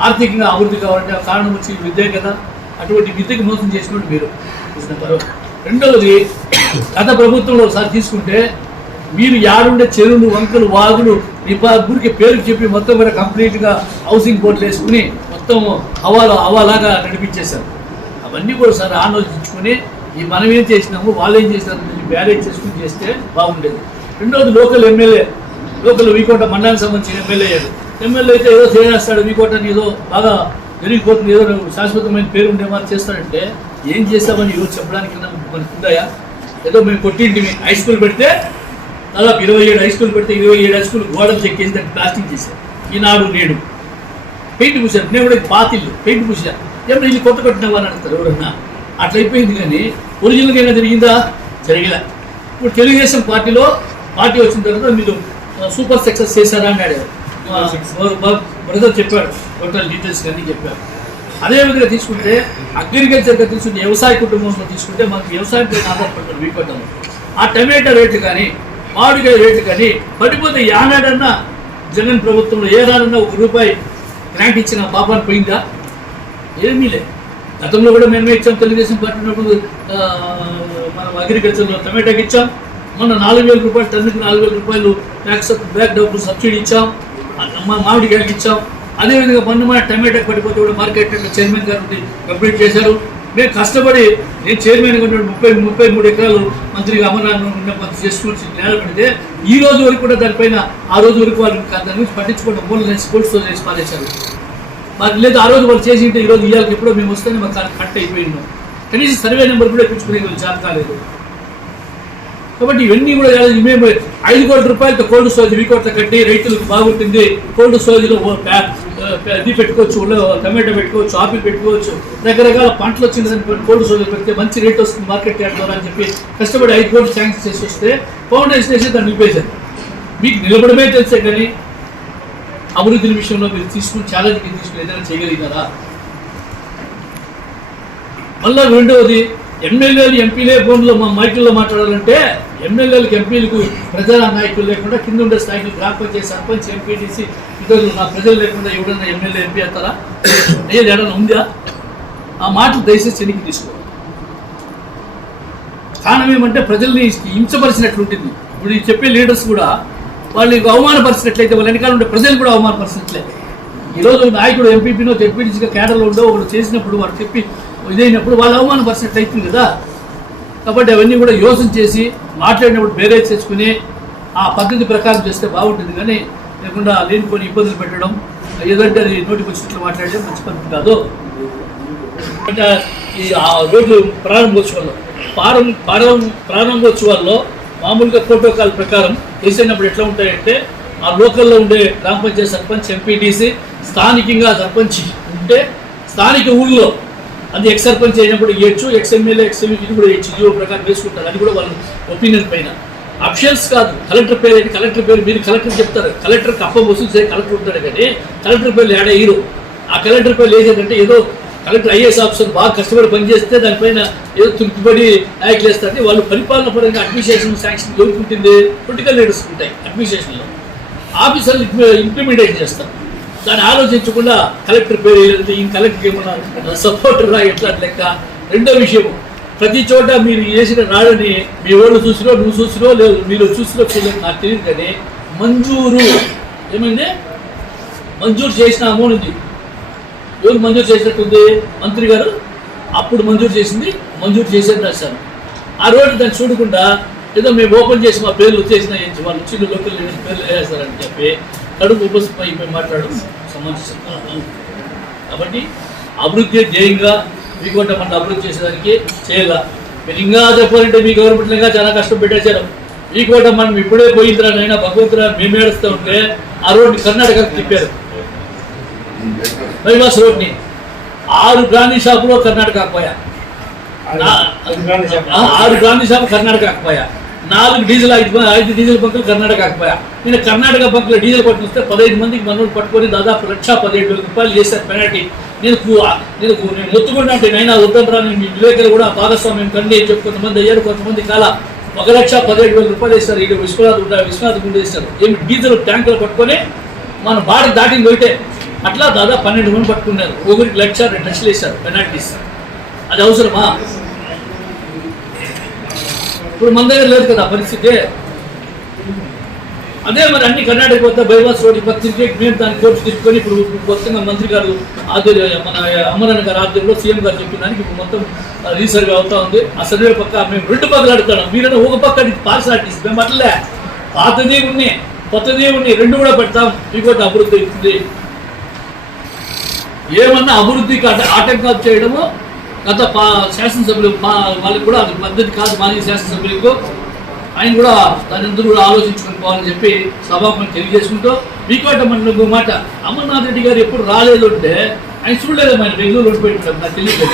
ఆర్థికంగా అభివృద్ధి కావాలంటే ఆ కారణం వచ్చి విద్య కదా. అటువంటి విద్యకు మోసం చేసినట్టు మీరు చూసినారు. రెండవది, గత ప్రభుత్వంలో ఒకసారి తీసుకుంటే మీరు యాడుండే చెరువులు, వంకలు, వాగులు ఊరికి పేరుకి చెప్పి మొత్తం కూడా కంప్లీట్గా హౌసింగ్ బోర్డులు వేసుకుని మొత్తం హవాలాగా నడిపించేశారు. అవన్నీ కూడా సార్ ఆలోచించుకుని మనం ఏం చేసినాము, వాళ్ళు ఏం చేసినారు బ్యారేజ్ చేసుకుని చేస్తే బాగుండేది. రెండవది, లోకల్ వీకోట మండలానికి సంబంధించిన ఎమ్మెల్యే అయితే ఏదో చేస్తాడు, వీకోటని ఏదో బాగా జరిగిపోతుంది, ఏదో శాశ్వతమైన పేరు ఉండే వారు చేస్తాడంటే ఏం చేస్తామని ఈరోజు చెప్పడానికి మనకు ఉందాయా? ఏదో మేము కొట్టింటివి హై స్కూల్ పెడితే దాదాపు 27 హై స్కూల్ పెడితే 27 హై స్కూల్ గోడలు చెక్కేసి దాన్ని ప్లాస్టిక్ చేశారు. ఈనాడు నేడు పెయింట్ పూసారు, నేను కూడా పాతిల్లు పెయింట్ పూసారు. ఏమన్నా ఇల్లు కొత్త కట్టిన వాళ్ళు అంటారు ఎవరన్నా. అట్లా అయిపోయింది. కానీ ఒరిజినల్గా ఏమైనా జరిగిందా? జరగలే. ఇప్పుడు తెలుగుదేశం పార్టీ వచ్చిన తర్వాత మీరు సూపర్ సక్సెస్ చేశారా అని అడిగారు. బ్రదర్ చెప్పాడు, టోటల్ డీటెయిల్స్ అన్నీ చెప్పారు. అదేవిధంగా తీసుకుంటే అగ్రికల్చర్గా తీసుకుంటే వ్యవసాయ కుటుంబంలో తీసుకుంటే మనకు వ్యవసాయం పైన ఆధారపడతారు వీకోటంలో. ఆ టమాటా రేట్లు కానీ, మామిడికాయ రేట్లు కానీ పడిపోతే యానాడన్నా జగన్ ప్రభుత్వంలో ఏ రాడన్నా ₹1 గ్రాంట్ ఇచ్చిన పాపాన్ని పోయిందా? ఏమీ లేదు. గతంలో కూడా మేమే ఇచ్చాం, తెలుగుదేశం పార్టీ ఉన్నప్పుడు మనం అగ్రికల్చర్లో టమాటాకి ఇచ్చాం. మొన్న ₹4,000 టన్నుకి ₹4,000 ట్యాక్స్ బ్యాక్ డబ్బులు సబ్సిడీ ఇచ్చాం, మామిడికాయకి ఇచ్చాం. అదేవిధంగా మన టమాటాకి పడిపోతే కూడా మార్కెట్ చైర్మన్ గారు కంప్లీట్ చేశారు. మేము కష్టపడి నేను చైర్మన్ గా 33 ఎకరాలు మంత్రిగా అమరాన్ని చేసుకుని నేల పెడితే ఈ రోజు వరకు కూడా దానిపైన ఆ రోజు వరకు వాళ్ళు దాని గురించి పట్టించుకోవడం మూల స్కూల్స్ చేసి పారేశారు. మాకు లేదు ఆ రోజు వాళ్ళు చేసి ఉంటే ఈ రోజు ఇవాళకి ఎప్పుడో మేము వస్తేనే మాకు కట్ అయిపోయింది. కనీసం సర్వే నెంబర్ కూడా ఇప్పించుకునే జాబ్ కాలేదు. కాబట్టి ఇవన్నీ కూడా మేము ₹5 కోట్లతో కోల్డ్ స్టోరేజ్ వీకోట్ల కట్టి రైతులకు బాగుంటుంది. కోల్డ్ స్టోరేజ్లో ఇది పెట్టుకోవచ్చు, టమాటో పెట్టుకోవచ్చు, ఆపిల్ పెట్టుకోవచ్చు, రకరకాల పంటలు వచ్చిన కోల్డ్ స్టోరేజ్ పెడితే మంచి రేట్ వస్తుంది మార్కెట్ యార్డ్ ద్వారా అని చెప్పి కష్టపడి 5 కోట్లు శాంక్షన్ చేసి వస్తే ఫౌండేషన్ వేసి దాన్ని నిలిపేశారు. మీకు నిలబడమే తెలిసే కానీ అభివృద్ధి విషయంలో మీరు తీసుకుని ఛాలెంజ్కి తీసుకుని ఏదైనా చేయగలిగినారా? మళ్ళా రెండవది, ఎమ్మెల్యేలు ఎంపీలే ఫోన్లో మా మైకుల్లో మాట్లాడాలంటే ఎమ్మెల్యేలకు ఎంపీలకు ప్రజా నాయకులు లేకుండా కింద ఉండే స్థాయికి గ్రామ పంచాయతీ సర్పంచ్ ఎంపీటీసీ ఇతరులు నా ప్రజలు లేకుండా ఎవడన్నా ఎమ్మెల్యే ఎంపీ అవుతారా? ఏది ఏడన్నా ఉందా? ఆ మాటలు దయచేసి వెనక్కి తీసుకోవాలి. కారణం ఏమంటే ప్రజల్ని హింసపరిచినట్లు ఉంటుంది. ఇప్పుడు ఈ చెప్పే లీడర్స్ కూడా వాళ్ళకి అవమానపరిచినట్లయితే వాళ్ళ వెనకాల ఉండే ప్రజలు కూడా అవమానపరిచినట్లే. ఈరోజు నాయకుడు ఎంపీపీనో జెడ్పీటీసీగా కేడర్లో ఉండో ఒకటి చేసినప్పుడు వారు చెప్పి ఇదైనప్పుడు వాళ్ళు అవమానపరిచినట్టు అవుతుంది కదా. కాబట్టి అవన్నీ కూడా యోచన చేసి మాట్లాడినప్పుడు బేరే చేసుకుని ఆ పద్ధతి ప్రకారం చేస్తే బాగుంటుంది. కానీ లేకుండా లేనిపోని ఇబ్బందులు పెట్టడం, ఏదంటే అది నోటికి వచ్చినట్లు మాట్లాడడం మంచి పద్ధతి కాదు. అంటే ఈ రోడ్లు ప్రారంభోత్సవాల్లో మామూలుగా ప్రోటోకాల్ ప్రకారం చేసినప్పుడు ఎట్లా ఉంటాయంటే ఆ లోకల్లో ఉండే గ్రామ పంచాయతీ సర్పంచ్ ఎంపీటీసీ స్థానికంగా సర్పంచ్ ఉంటే స్థానిక ఊళ్ళో అది ఎక్స్ సర్పంచ్ అయినప్పుడు ఇవ్వచ్చు, ఎక్స్ ఎమ్మెల్యే ఇది కూడా ఇవ్వచ్చు. జీవో ప్రకారం వేసుకుంటారు. అది కూడా వాళ్ళ ఒపీనియన్ పైన. అఫిషియల్స్ కాదు. కలెక్టర్ పేరు అయితే కలెక్టర్ పేరు మీరు కలెక్టర్ చెప్తారు. కలెక్టర్కి అప్ప వసూలు చేసి కలెక్టర్ ఉంటాడు. కానీ కలెక్టర్ పేర్లు యాడ్ అయ్యారు. ఆ కలెక్టర్ పేర్లు వేసేదంటే ఏదో కలెక్టర్ ఐఏఎస్ ఆఫీసర్ బాగా కష్టపడి పనిచేస్తే దానిపైన ఏదో తృప్తిపడి నాయకులు వేస్తారంటే వాళ్ళు పరిపాలన పరంగా అడ్మినిస్ట్రేషన్ శాంక్షన్ దొరుకుతుంది. పొలిటికల్ లీడర్స్ ఉంటాయి అడ్మినిస్ట్రేషన్లో. ఆఫీసర్లు ఇంప్లిమెంటేషన్ చేస్తారు. దాన్ని ఆలోచించకుండా కలెక్టర్ పేరు వేయలేదు. ఈ కలెక్టర్కి ఏమన్నా సపోర్టర్ రా ఎట్లా లెక్క. రెండో విషయం, ప్రతి చోట మీరు చేసిన రాడని మీ వాళ్ళు చూసిరో నువ్వు చూసిరో లేదు మీరు చూసిరో చూడలేదు నాకు తెలియదు. కానీ మంజూరు ఏమైంది? మంజూరు చేసిన అమౌంట్ ఉంది. ఎవరు మంజూరు చేసినట్టుంది? మంత్రి గారు అప్పుడు మంజూరు చేసేది రాశారు. ఆ రోజు దాన్ని చూడకుండా ఏదో మేము ఓపెన్ చేసి మా పేర్లు వచ్చేసిన వాళ్ళు చిన్న లోకల్ పేర్లు వేస్తారని చెప్పి కడుపు ఉపసిపోయి మాట్లాడడం సమంజసం. కాబట్టి అభివృద్ధి ధ్యేయంగా వికోట మండలం అభివృద్ధి చేసేదానికి చేయగా మీరు ఇంకా చెప్పాలంటే మీ గవర్నమెంట్ ఇంకా చాలా కష్టం పెట్టేశారు. వికోట మనం ఇప్పుడే పోయిందిరా నైనా భగవంతురా మేము ఏడుస్తూ ఉంటే ఆ రోడ్ని కర్ణాటకకు తిప్పారు. బైపాస్ రోడ్ని 6 గాంధీ షాపులో కర్ణాటకకు పోయా, 6 గాంధీ షాపు కర్ణాటకకు పోయా, 4 డీజిల్ 5 డీజిల్ బంకులు కర్ణాటకకు పోయా. నేను కర్ణాటక బంకులో డీజిల్ పట్టుకు వస్తే 15 మందికి మనోళ్ళు పట్టుకొని దాదాపు 1,17,000 చేశారు పెనాల్టీ. నేను మొత్తుకుంటా అంటే నైనా వద్దంటారా మీ విలేకరులు కూడా భాగస్వామ్యం కండి అని చెప్పి కొంతమంది అయ్యారు, కొంతమంది కాల 1,17,000 వేస్తారు. ఇది విశ్వనాథ్ గుండె వేస్తారు. ఏమి డీజిల్ ట్యాంకులు పట్టుకొని మన బాడీ దాటింది ఒకటే. అట్లా దాదాపు 12 మంది పట్టుకున్నారు. ఒకరికి 1,00,000 2 లక్షలు వేస్తారు పెనాల్టీస్. అది అవసరమా? ఇప్పుడు మన దగ్గర లేదు కదా పరిస్థితి. అదే మరి అన్ని కర్ణాటక వద్ద బైపాస్ రోడ్డు పత్రిక మేము దాన్ని కోర్టు తీసుకొని ఇప్పుడు కొత్తగా మంత్రి గారు మన అమరన్న గారు ఆధ్వర్యంలో సీఎం గారు చెప్పిన దానికి ఇప్పుడు మొత్తం రీసర్వే అవుతా ఉంది. ఆ సర్వే పక్క మేము 2 పక్కలు అడుగుతున్నాం. మీరైనా ఒక పక్క పార్సాలిటీస్ మేము అట్లే పాతదే ఉన్నాయి కొత్తదే ఉన్నాయి 2 కూడా పెడతాం. ఇంకోటి అభివృద్ధి అవుతుంది. ఏమన్నా అభివృద్ధికి ఆటంకాలు చేయడము గత శాసనసభ్యులు వాళ్ళకి కూడా అది పద్ధతి కాదు. మాజీ శాసనసభ్యులకు ఆయన కూడా దాని అందరూ కూడా ఆలోచించుకొని పోవాలని చెప్పి సభాపతి తెలియజేసుకుంటూ వికోట మండలం మాట అమర్నాథ్ రెడ్డి గారు ఎప్పుడు రాలేదు అంటే ఆయన చూడలేదు. ఆయన బెంగళూరు ఓడిపోయింటాడు నాకు తెలియదు.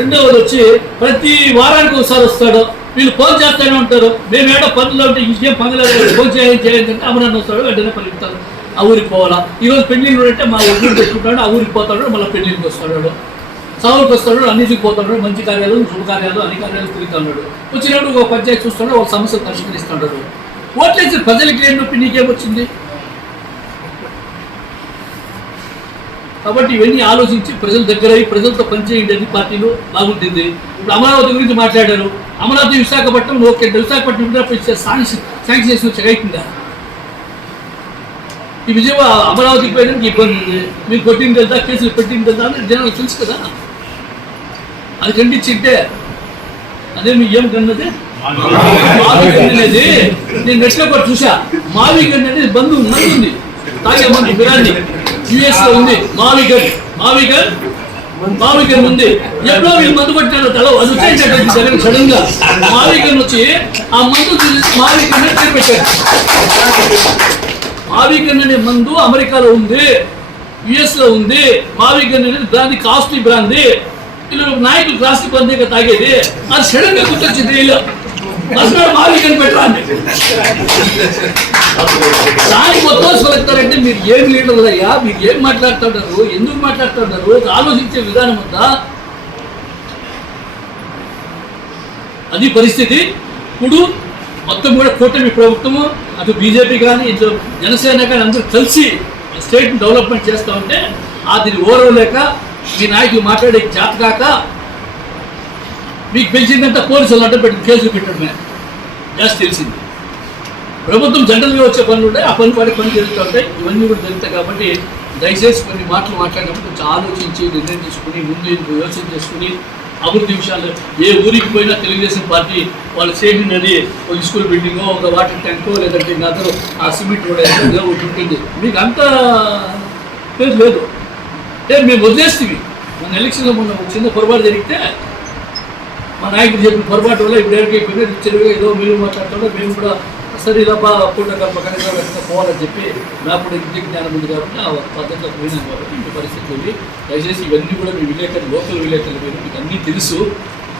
రెండవది వచ్చి ప్రతి వారానికి ఒకసారి వస్తాడు. వీళ్ళు ఫోన్ చేస్తూనే ఉంటారు. మేము ఏడో పనులు ఉంటే ఇంకేం పనులు ఫోన్ చేయండి అంటే అమరనాథ్ వస్తాడు, వెంటనే పలుకుతాడు ఆ ఊరికి పోవాలా. ఈరోజు పెళ్లిళ్ళు అంటే మా ఊరికి తెచ్చుకుంటాడు, ఆ ఊరికి పోతాడు, మళ్ళీ పెళ్లికి వస్తాడు, సౌరికి వస్తాడు, అన్నిటికి పోతాడు, మంచి కార్యాలు శుభకార్యాలు అన్ని కార్యాలు తిరుగుతున్నాడు. వచ్చినప్పుడు ఒక పంచాయతీ చూస్తాడు, ఒక సమస్యలు పరిష్కరిస్తున్నాడు. ఓట్లేసి ప్రజలకి ఏం నొప్పి నీకేమొచ్చింది? కాబట్టి ఇవన్నీ ఆలోచించి ప్రజల దగ్గర ప్రజలతో పనిచేయండి అన్ని పార్టీలు బాగుంటుంది. ఇప్పుడు అమరావతి గురించి మాట్లాడారు. అమరావతి విశాఖపట్నం ఓకే, విశాఖపట్నం శాంక్షన్ చేసిన చెగైతుందా? ఈ విజయవాడ అమరావతికి పోయడానికి ఇబ్బంది ఉంది. మీరు కొట్టిన తెలుదా, కేసులు పెట్టిన తెలుదా అని జనాలకు తెలుసు కదా. అది ఖండించింటే అదే మీ ఏం కన్నది మావి గన్ అనేది నేను నెట్లో కూడా చూసా. మావి గన్ అనేది బంధు మందు ఉంది, తాగే మందు బిరాన్ని యుఎస్ లో ఉంది. మావి గన్ ఉంది. ఎప్పుడో వీళ్ళు మందు కొట్టినారో తల అది వచ్చేసి సడన్ గా మావి గన్ వచ్చి ఆ మందు మావి గన్ పేరు పెట్టారు. మావిగన్ అనే మందు అమెరికాలో ఉంది, యుఎస్ లో ఉంది. మావిగన్ అనేది బ్రాంది, కాస్ట్లీ బ్రాంది. వీళ్ళు నాయకులు కాస్ట్లీ బందీగా తాగేది. అది సడన్ గా గుర్తొచ్చింది. వీళ్ళు అసలు మావిగన్ పెట్టాలి దానికి మొత్తం వెళ్తారంటే మీరు ఏం లీడర్ అయ్యా, మీరు ఏం మాట్లాడుతున్నారు, ఎందుకు మాట్లాడుతున్నారు, ఆలోచించే విధానం ఉందా? అది పరిస్థితి. ఇప్పుడు మొత్తం కూడా కూటమి ప్రభుత్వము అటు బీజేపీ కానీ ఇటు జనసేన కానీ అందరూ కలిసి స్టేట్ డెవలప్మెంట్ చేస్తూ ఉంటే దీన్ని ఓరవలేక మీ నాయకులు మాట్లాడే చేత కాక మీకు తెలిసిందంటే పోలీసులు అడ్డం పెట్టి కేసులు పెట్టడమే జాస్తి తెలిసింది. ప్రభుత్వం జనరల్గా వచ్చే పనులు ఉంటాయి, ఆ పని వాడి పని జరుగుతూ ఉంటాయి. ఇవన్నీ కూడా జరుగుతాయి. కాబట్టి దయచేసి కొన్ని మాటలు మాట్లాడినప్పుడు కొంచెం ఆలోచించి నిర్ణయం తీసుకుని ముందు యోచన చేసుకుని అభివృద్ధి విషయాలు ఏ ఊరికి పోయినా తెలుగుదేశం పార్టీ వాళ్ళు చేసినది ఒక స్కూల్ బిల్డింగో, ఒక వాటర్ ట్యాంకో, లేదంటే అందరూ ఆ సిమెంట్ రోడ్ ఏదో ఒకటి ఉంటుంది. మీకు అంత పేరు లేదు. మేము వదిలేస్తుంది. మన ఎలక్షన్లో మొన్న చిన్న పొరపాటు జరిగితే మా నాయకుడు చెప్పిన పొరపాటు వల్ల ఇప్పుడు ఎవరికైపోయినా చెరువుగా ఏదో మీరు మాట్లాడుతుంటే మేము కూడా సరే ఇలా పూట కనీసం పోవాలని చెప్పి నాకు విద్య జ్ఞానం ఉంది కాబట్టి ఆ పద్ధతిలో పోయినాం. కాబట్టి ఇంటి పరిస్థితి ఉంది. దయచేసి ఇవన్నీ కూడా మీ విలేకరులు, లోకల్ విలేకరులు మీరు మీకు అన్నీ తెలుసు.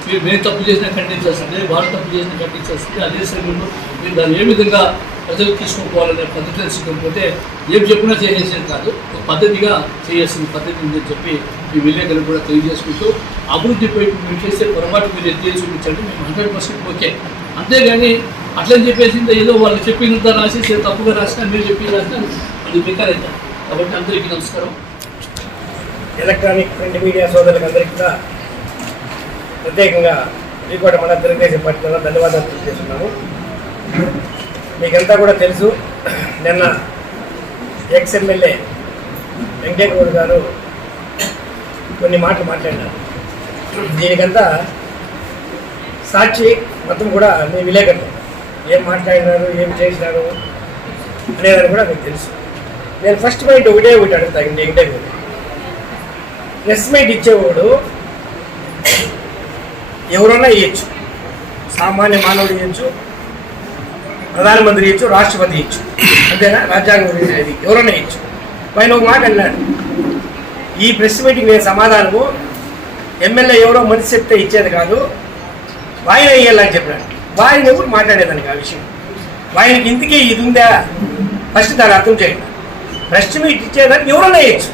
మీరు మేము తప్పు చేసినా ఖండించాల్సిందే, వాళ్ళు తప్పు చేసినా ఖండించాల్సిందే. అదే సమయంలో మీరు దాన్ని ఏ విధంగా ప్రజలకు తీసుకోపోవాలనే పద్ధతి తెలుసుకోకపోతే ఏం చెప్పినా చేసేసేది కాదు, ఒక పద్ధతిగా చేయాల్సిన పద్ధతి ఉందని చెప్పి మీ విలేకరులు కూడా తెలియజేసుకుంటూ అభివృద్ధిపై మీరు చేసే పొరపాటు మీరు ఎత్తి చూపించండి. మేము 100% ఓకే. అంతేగాని అట్లని చెప్పేసి ఏదో వాళ్ళు చెప్పినంత రాసేసి తప్పుగా రాసినా మీరు చెప్పి రాసినా అది బెటర్ అవుతారు. కాబట్టి అందరికీ నమస్కారం. ఎలక్ట్రానిక్ ప్రింట్ మీడియా సోదరులకు అందరికీ కూడా ప్రత్యేకంగా వికోట మండల తెలుగుదేశం పార్టీ ద్వారా ధన్యవాదాలు తెలియజేస్తున్నాము. మీకంతా కూడా తెలుసు, నిన్న ఎక్స్ఎమ్మెల్యే వెంకటేశ్వర గారు కొన్ని మాటలు మాట్లాడినారు. దీనికంతా సాక్షి మొత్తం కూడా మీ విలేకరులు ఏం మాట్లాడినారు, ఏం చేసినారు అనేదాన్ని కూడా మీకు తెలుసు. నేను ఫస్ట్ పాయింట్ ఒకటే అడుగుతాను. వెంకటేశ్వర ప్రెస్ మీట్ ఇచ్చేవాడు ఎవరైనా ఇవ్వచ్చు, సామాన్య మానవుడు ఇవ్వచ్చు, ప్రధానమంత్రి ఇవ్వచ్చు, రాష్ట్రపతి ఇవ్వచ్చు, అంతేనా? రాజ్యాంగం ఇది ఎవరైనా ఇవ్వచ్చు. ఆయన ఒక మాట అన్నాడు, ఈ ప్రెస్ మీటింగ్ నేను సమాధానము ఎమ్మెల్యే ఎవరో మనిషి చెప్తే ఇచ్చేది కాదు, వాయిన ఇయ్యాలని చెప్పాడు. వాయిన ఎవరు మాట్లాడేదానికి ఆ విషయం, వాయినకి ఇంతకీ ఇది ఉందా ఫస్ట్ దాన్ని అర్థం చేయండి. ప్రెస్ మీట్ ఇచ్చేదానికి ఎవరైనా ఇవ్వచ్చు.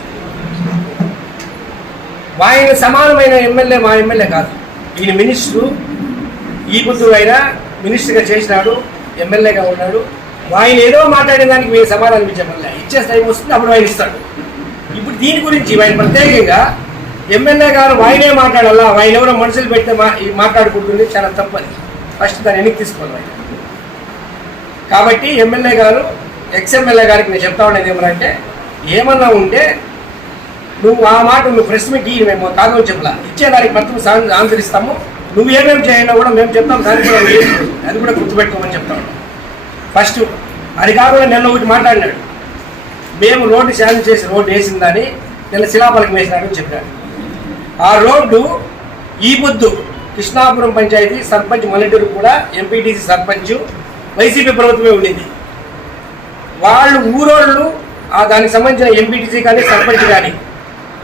ఆయన సమానమైన ఎమ్మెల్యే మా ఎమ్మెల్యే కాదు, ఈయన మినిస్టరు, ఈ పొద్దు అయినా మినిస్టర్గా చేసినాడు, ఎమ్మెల్యేగా ఉన్నాడు. ఆయన ఏదో మాట్లాడే దానికి మీరు సమాధానం ఇచ్చామల్లా, ఇచ్చే టైం వస్తుంది అప్పుడు ఆయన ఇస్తాడు. ఇప్పుడు దీని గురించి ఆయన ప్రత్యేకంగా ఎమ్మెల్యే గారు ఆయనే మాట్లాడాలా, ఆయన ఎవరో మనుషులు పెడితే మాట్లాడుకుంటుంది, చాలా తప్పని ఫస్ట్ దాన్ని వెనక్కి తీసుకోవాలి ఆయన. కాబట్టి ఎమ్మెల్యే గారు ఎక్స్ఎమ్మెల్యే గారికి నేను చెప్తా ఉండేది ఏమనంటే, ఏమన్నా ఉంటే నువ్వు ఆ మాట నువ్వు ప్రెస్ మీట్ ఇయ్యి, మేము కాదని చెప్పలా, ఇచ్చేదానికి మొత్తం ఆన్సర్ ఇస్తాము, నువ్వు ఏమేమి చేయాలో కూడా మేము చెప్తాం, దానికి కూడా అది కూడా గుర్తుపెట్టుకోమని చెప్తాము. ఫస్ట్ అది కాకుండా నిన్న ఒకటి మాట్లాడినాడు, మేము రోడ్డు శాంతి చేసి రోడ్డు వేసిందని నిన్న శిలాఫలకం వేసినాడని చెప్పాడు. ఆ రోడ్డు ఈ పొద్దు కృష్ణాపురం పంచాయతీ సర్పంచ్ మల్లెటూరు కూడా ఎంపీటీసీ సర్పంచ్ వైసీపీ ప్రభుత్వమే ఉండింది. వాళ్ళు ఊరోళ్ళు దానికి సంబంధించిన ఎంపీటీసీ కానీ సర్పంచ్ కానీ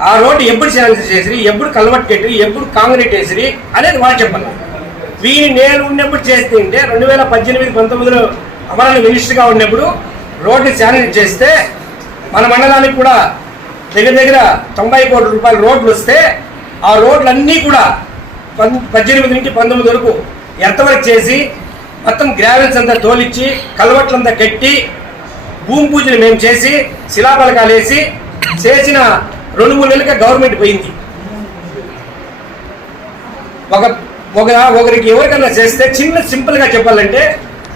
ఆ రోడ్డు ఎప్పుడు శాంతి చేసిరి, ఎప్పుడు కల్వర్ట్ కట్టి, ఎప్పుడు కాంక్రీట్ వేసిరి అనేది వాళ్ళు చెప్పాలి. వీని నేను ఉన్నప్పుడు చేస్తే 2018-19 అమరావతి మినిస్టర్గా ఉన్నప్పుడు రోడ్డు శానిటైజ్ చేస్తే మన మండలానికి కూడా దగ్గర 90 కోట్ల రూపాయల రోడ్లు వస్తే ఆ రోడ్లన్నీ కూడా 18 నుంచి 19 వరకు ఎర్తవర్క్ చేసి మొత్తం గ్రావెల్స్ అంతా తోలిచ్చి కల్వర్ట్లంతా కట్టి భూమి పూజలు మేము చేసి శిలాఫలకాలు వేసి చేసిన 2-3 నెలలుగా గవర్నమెంట్ పోయింది. ఒకరికి ఎవరికన్నా చేస్తే చిన్న సింపుల్గా చెప్పాలంటే,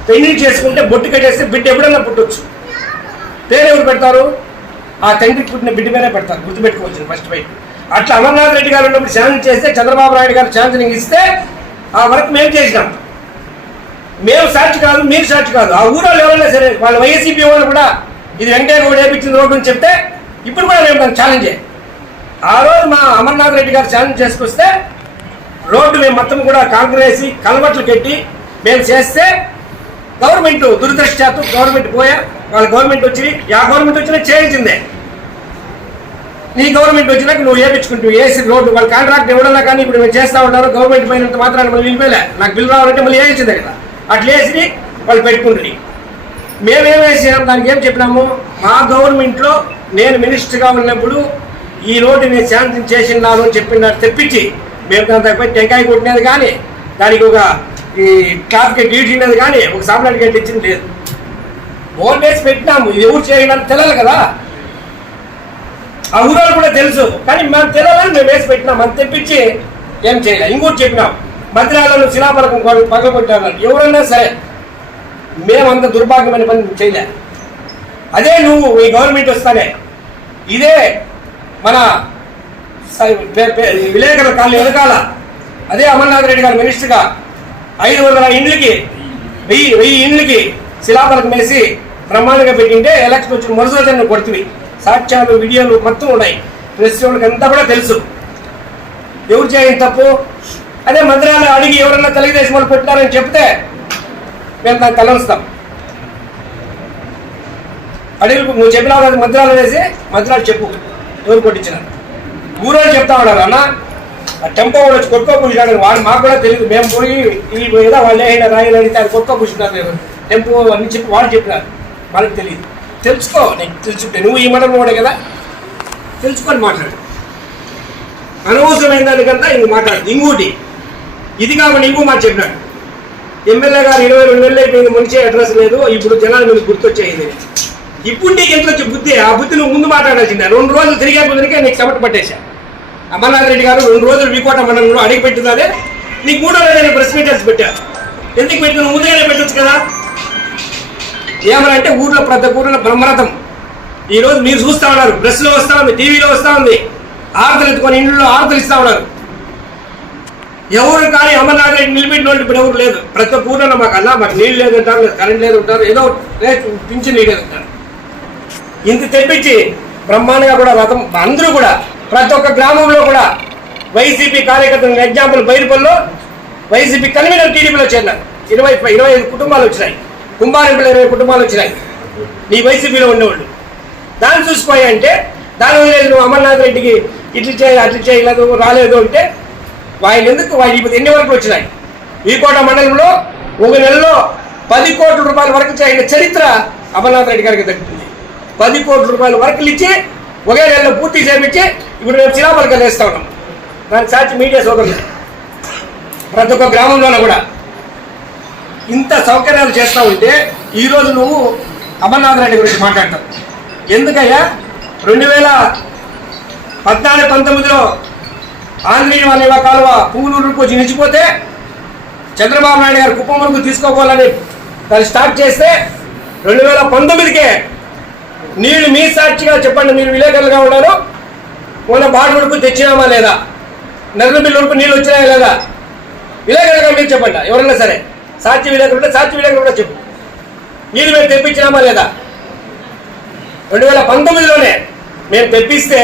పెళ్లి చేసుకుంటే బొట్టు కట్టేస్తే బిడ్డ ఎప్పుడన్నా పుట్టవచ్చు, పేరు ఎవరు పెడతారు? ఆ తండ్రికి పుట్టిన బిడ్డ పేరే పెడతారు, గుర్తుపెట్టుకోవచ్చు ఫస్ట్ బయట. అట్లా అమర్నాథ్ రెడ్డి గారు ఉన్నప్పుడు శాంక్షన్ చేస్తే, చంద్రబాబు నాయుడు గారు శాంక్షనింగ్ ఇస్తే ఆ వర్క్ మేము చేసినాం. మేము సాక్షి కాదు, మీరు సాక్షి కాదు, ఆ ఊరోళ్ళు ఎవరైనా సరే వాళ్ళ వైఎస్సీపీ వాళ్ళు కూడా ఇది వెంకయ్య గౌడ్ వేయించిన రోడ్డు అని చెప్తే ఇప్పుడు కూడా మేము దాన్ని ఛాలెంజ్ చేయాలి. ఆ రోజు మా అమర్నాథ్ రెడ్డి గారు ఛాలెంజ్ చేసుకొస్తే రోడ్డు మేము మొత్తం కూడా కాంక్రీట్ వేసి కలవట్లు కట్టి మేము చేస్తే గవర్నమెంట్ దురదృష్టాత్తు గవర్నమెంట్ పోయా, వాళ్ళ గవర్నమెంట్ వచ్చి ఆ గవర్నమెంట్ వచ్చినా చేయించిందే. నీ గవర్నమెంట్ వచ్చినాక నువ్వు వేయించుకుంటూ వేసి రోడ్డు వాళ్ళ కాంట్రాక్ట్ ఇవ్వడన్నా కానీ ఇప్పుడు మేము చేస్తూ ఉంటారు, గవర్నమెంట్ పోయినంత మాత్రాన్ని మళ్ళీ వెళ్ళిపోయలే, నాకు బిల్లు రావాలంటే మళ్ళీ వేయించిందే కదా, అట్లా వేసి వాళ్ళు పెట్టుకుంటుంది. మేమేం వేసినాం, దానికి ఏం చెప్పినాము, మా గవర్నమెంట్లో నేను మినిస్టర్గా ఉన్నప్పుడు ఈ రోడ్డు నేను శాంక్షన్ చేసినాను అని చెప్పిన తెప్పించి మేము దాని తప్ప టెంకాయ కొట్టినది కానీ, దానికి ఒక ఈ క్లాప్కి గీటినది కానీ, ఒక సామ్రాట్ గట్టి ఇచ్చింది లేదు. బోర్డు వేసి పెట్టినాము, ఇది ఎవరు చేయడానికి తెలియాలి కదా, ఆ ఊరాలు కూడా తెలుసు, కానీ మేము తెలియాలని మేము వేసి పెట్టినాం, అది తెప్పించి ఏం చేయలేదు. ఇంకోటి చెప్పినాం, మంత్రాలలో శిలాఫలకం పగలగొట్టారు, ఎవరన్నా సరే మేమంత దుర్భాగ్యమైన పని చేయలే. అదే నువ్వు ఈ గవర్నమెంట్ వస్తానే ఇదే మన విలేకరుల కాలనీ వెనకాల అదే అమర్నాథ్ రెడ్డి గారు మినిస్టర్గా 500 ఇండ్లకి 1000 ఇండ్లకి శిలాఫలకం వేసి బ్రహ్మాండంగా పెట్టింటే ఎలక్షన్ వచ్చిన మరుసటి కొడుతుంది. సాక్ష్యాలు వీడియోలు మొత్తం ఉన్నాయి, ప్రెస్ వాళ్ళకి అంతా కూడా తెలుసు ఎవరు చేయని తప్పు. అదే మంత్రాలు అడిగి ఎవరన్నా తెలుగుదేశం వాళ్ళు పెట్టినారని చెప్తే మేము దాన్ని తలస్తాం. అడిగి నువ్వు చెప్పినావు కదా మంత్రాలు వేసి మంత్రాలు చెప్పు ఎవరు కొట్టించినారు. ఊరోళ్ళు చెప్తా ఉన్నారు, అన్న ఆ టెంపో కూడా వచ్చి కొట్టుకోకూసినాడు, వాడు మాకు కూడా తెలియదు, మేము పోయి ఈ ఏదో వాళ్ళు ఏదైనా రాయలు అడిగితే అది కొట్టుకోకూసినారు టెంపో అన్ని చెప్పి వాళ్ళు చెప్పినారు, వాళ్ళకి తెలియదు. తెలుసుకో, నీకు తెలుసుకుంటే నువ్వు ఈ మండలం కూడా కదా, తెలుసుకొని మాట్లాడు. అనవసరమైన దానికంతా ఇంక మాట్లాడు. ఇంకోటి ఇది కాబట్టి ఇంకో మాట చెప్పినాడు, ఎమ్మెల్యే గారు 22 నెలలు అయిపోయింది, మంచి అడ్రస్ లేదు, ఇప్పుడు జనాలు మీకు గుర్తొచ్చేది. ఇప్పుడు నీకు ఎంత వచ్చే బుద్ధి, ఆ బుద్ధి నువ్వు ముందు మాట్లాడాల్సిందే. 2 రోజులు తిరిగే బుద్ధికే నీకు చెమట పట్టేశా. అమర్నాథ్ రెడ్డి గారు 2 రోజులు వికోట మండలంలో అడిగి పెట్టిందే, నీకు 3వ రోజు ప్రెస్ మీటర్స్ పెట్టారు. ఎందుకు పెట్టి నువ్వు ముందుగానే పెట్టచ్చు కదా. ఏమనంటే ఊర్లో ప్రతి ఊరిలో బ్రహ్మరథం ఈరోజు మీరు చూస్తూ ఉన్నారు, ప్రెస్లో వస్తూ ఉంది, టీవీలో వస్తూ ఉంది, ఆర్తలు ఎత్తుకొని ఇంట్లో ఆర్తలు ఇస్తూ ఉన్నారు. ఎవరు కానీ అమర్నాథ్ రెడ్డి నిలబెట్టిన వాళ్ళు ఇప్పుడు ఎవరు లేదు. ప్రతి ఒక్క ఊరిలో మాకు అలా మాకు నీళ్ళు లేదు అంటారు, కరెంట్ లేదు ఉంటారు, ఏదో పింఛన్ నీళ్ళు అంటారు. ఇంత తెప్పించి బ్రహ్మాండంగా కూడా రథం అందరూ కూడా ప్రతి ఒక్క గ్రామంలో కూడా వైసీపీ కార్యకర్తలు ఎగ్జాంపుల్ బైరుపల్లిలో వైసీపీ కన్వీనర్ టీడీపీలో చేరినారు. 25 కుటుంబాలు వచ్చినాయి. కుంభారింపులు 20 కుటుంబాలు వచ్చినాయి నీ వైసీపీలో ఉండేవాళ్ళు. దాన్ని చూసిపోయా అంటే దాని వదిలేదు నువ్వు అమర్నాథ్ రెడ్డికి ఇట్లు చేయి అట్లు చేయలేదు రాలేదు అంటే ఆయన ఎందుకు ఇప్పుడు ఎన్ని వరకు వచ్చినాయి? వీకోట మండలంలో ఒక నెలలో 10 కోట్ల రూపాయల వరకు అయిన చరిత్ర అమర్నాథ్ రెడ్డి గారికి దక్కుతుంది. 10 కోట్ల రూపాయల వర్కులు ఇచ్చి ఒకే నెలలో పూర్తి చేయించి ఇప్పుడు మేము శిలాపలకలు వేస్తా ఉన్నాం. దానికి సాక్షి మీడియా సోదరులు ప్రతి ఒక్క గ్రామంలోనూ కూడా ఇంత సౌకర్యాలు చేస్తూ ఉంటే ఈరోజు నువ్వు అమర్నాథ్ రెడ్డి గురించి మాట్లాడతావు ఎందుకయ్యా? 2014-19లో ఆంధ్రీయ వాళ్ళ కాలువ పుంగులూరుకు నిలిచిపోతే చంద్రబాబు నాయుడు గారు కుప్పం వరకు తీసుకోవాలని దాన్ని స్టార్ట్ చేస్తే 2019కే నీళ్లు మీ సాక్షిగా చెప్పండి, మీరు విలేకరులుగా ఉన్నారు. మొన్న బాడు వరకు తెచ్చినామా లేదా? నర్రబిల్లు వరకు నీళ్ళు వచ్చినాయా లేదా? విలేకరులుగా మీరు చెప్పండి. ఎవరన్నా సరే సాక్షి విలేకరులు ఉంటే సాక్షి విలేకరులు కూడా చెప్పు. నీళ్ళు మేము తెప్పించినామా లేదా? 2019లోనే మేము తెప్పిస్తే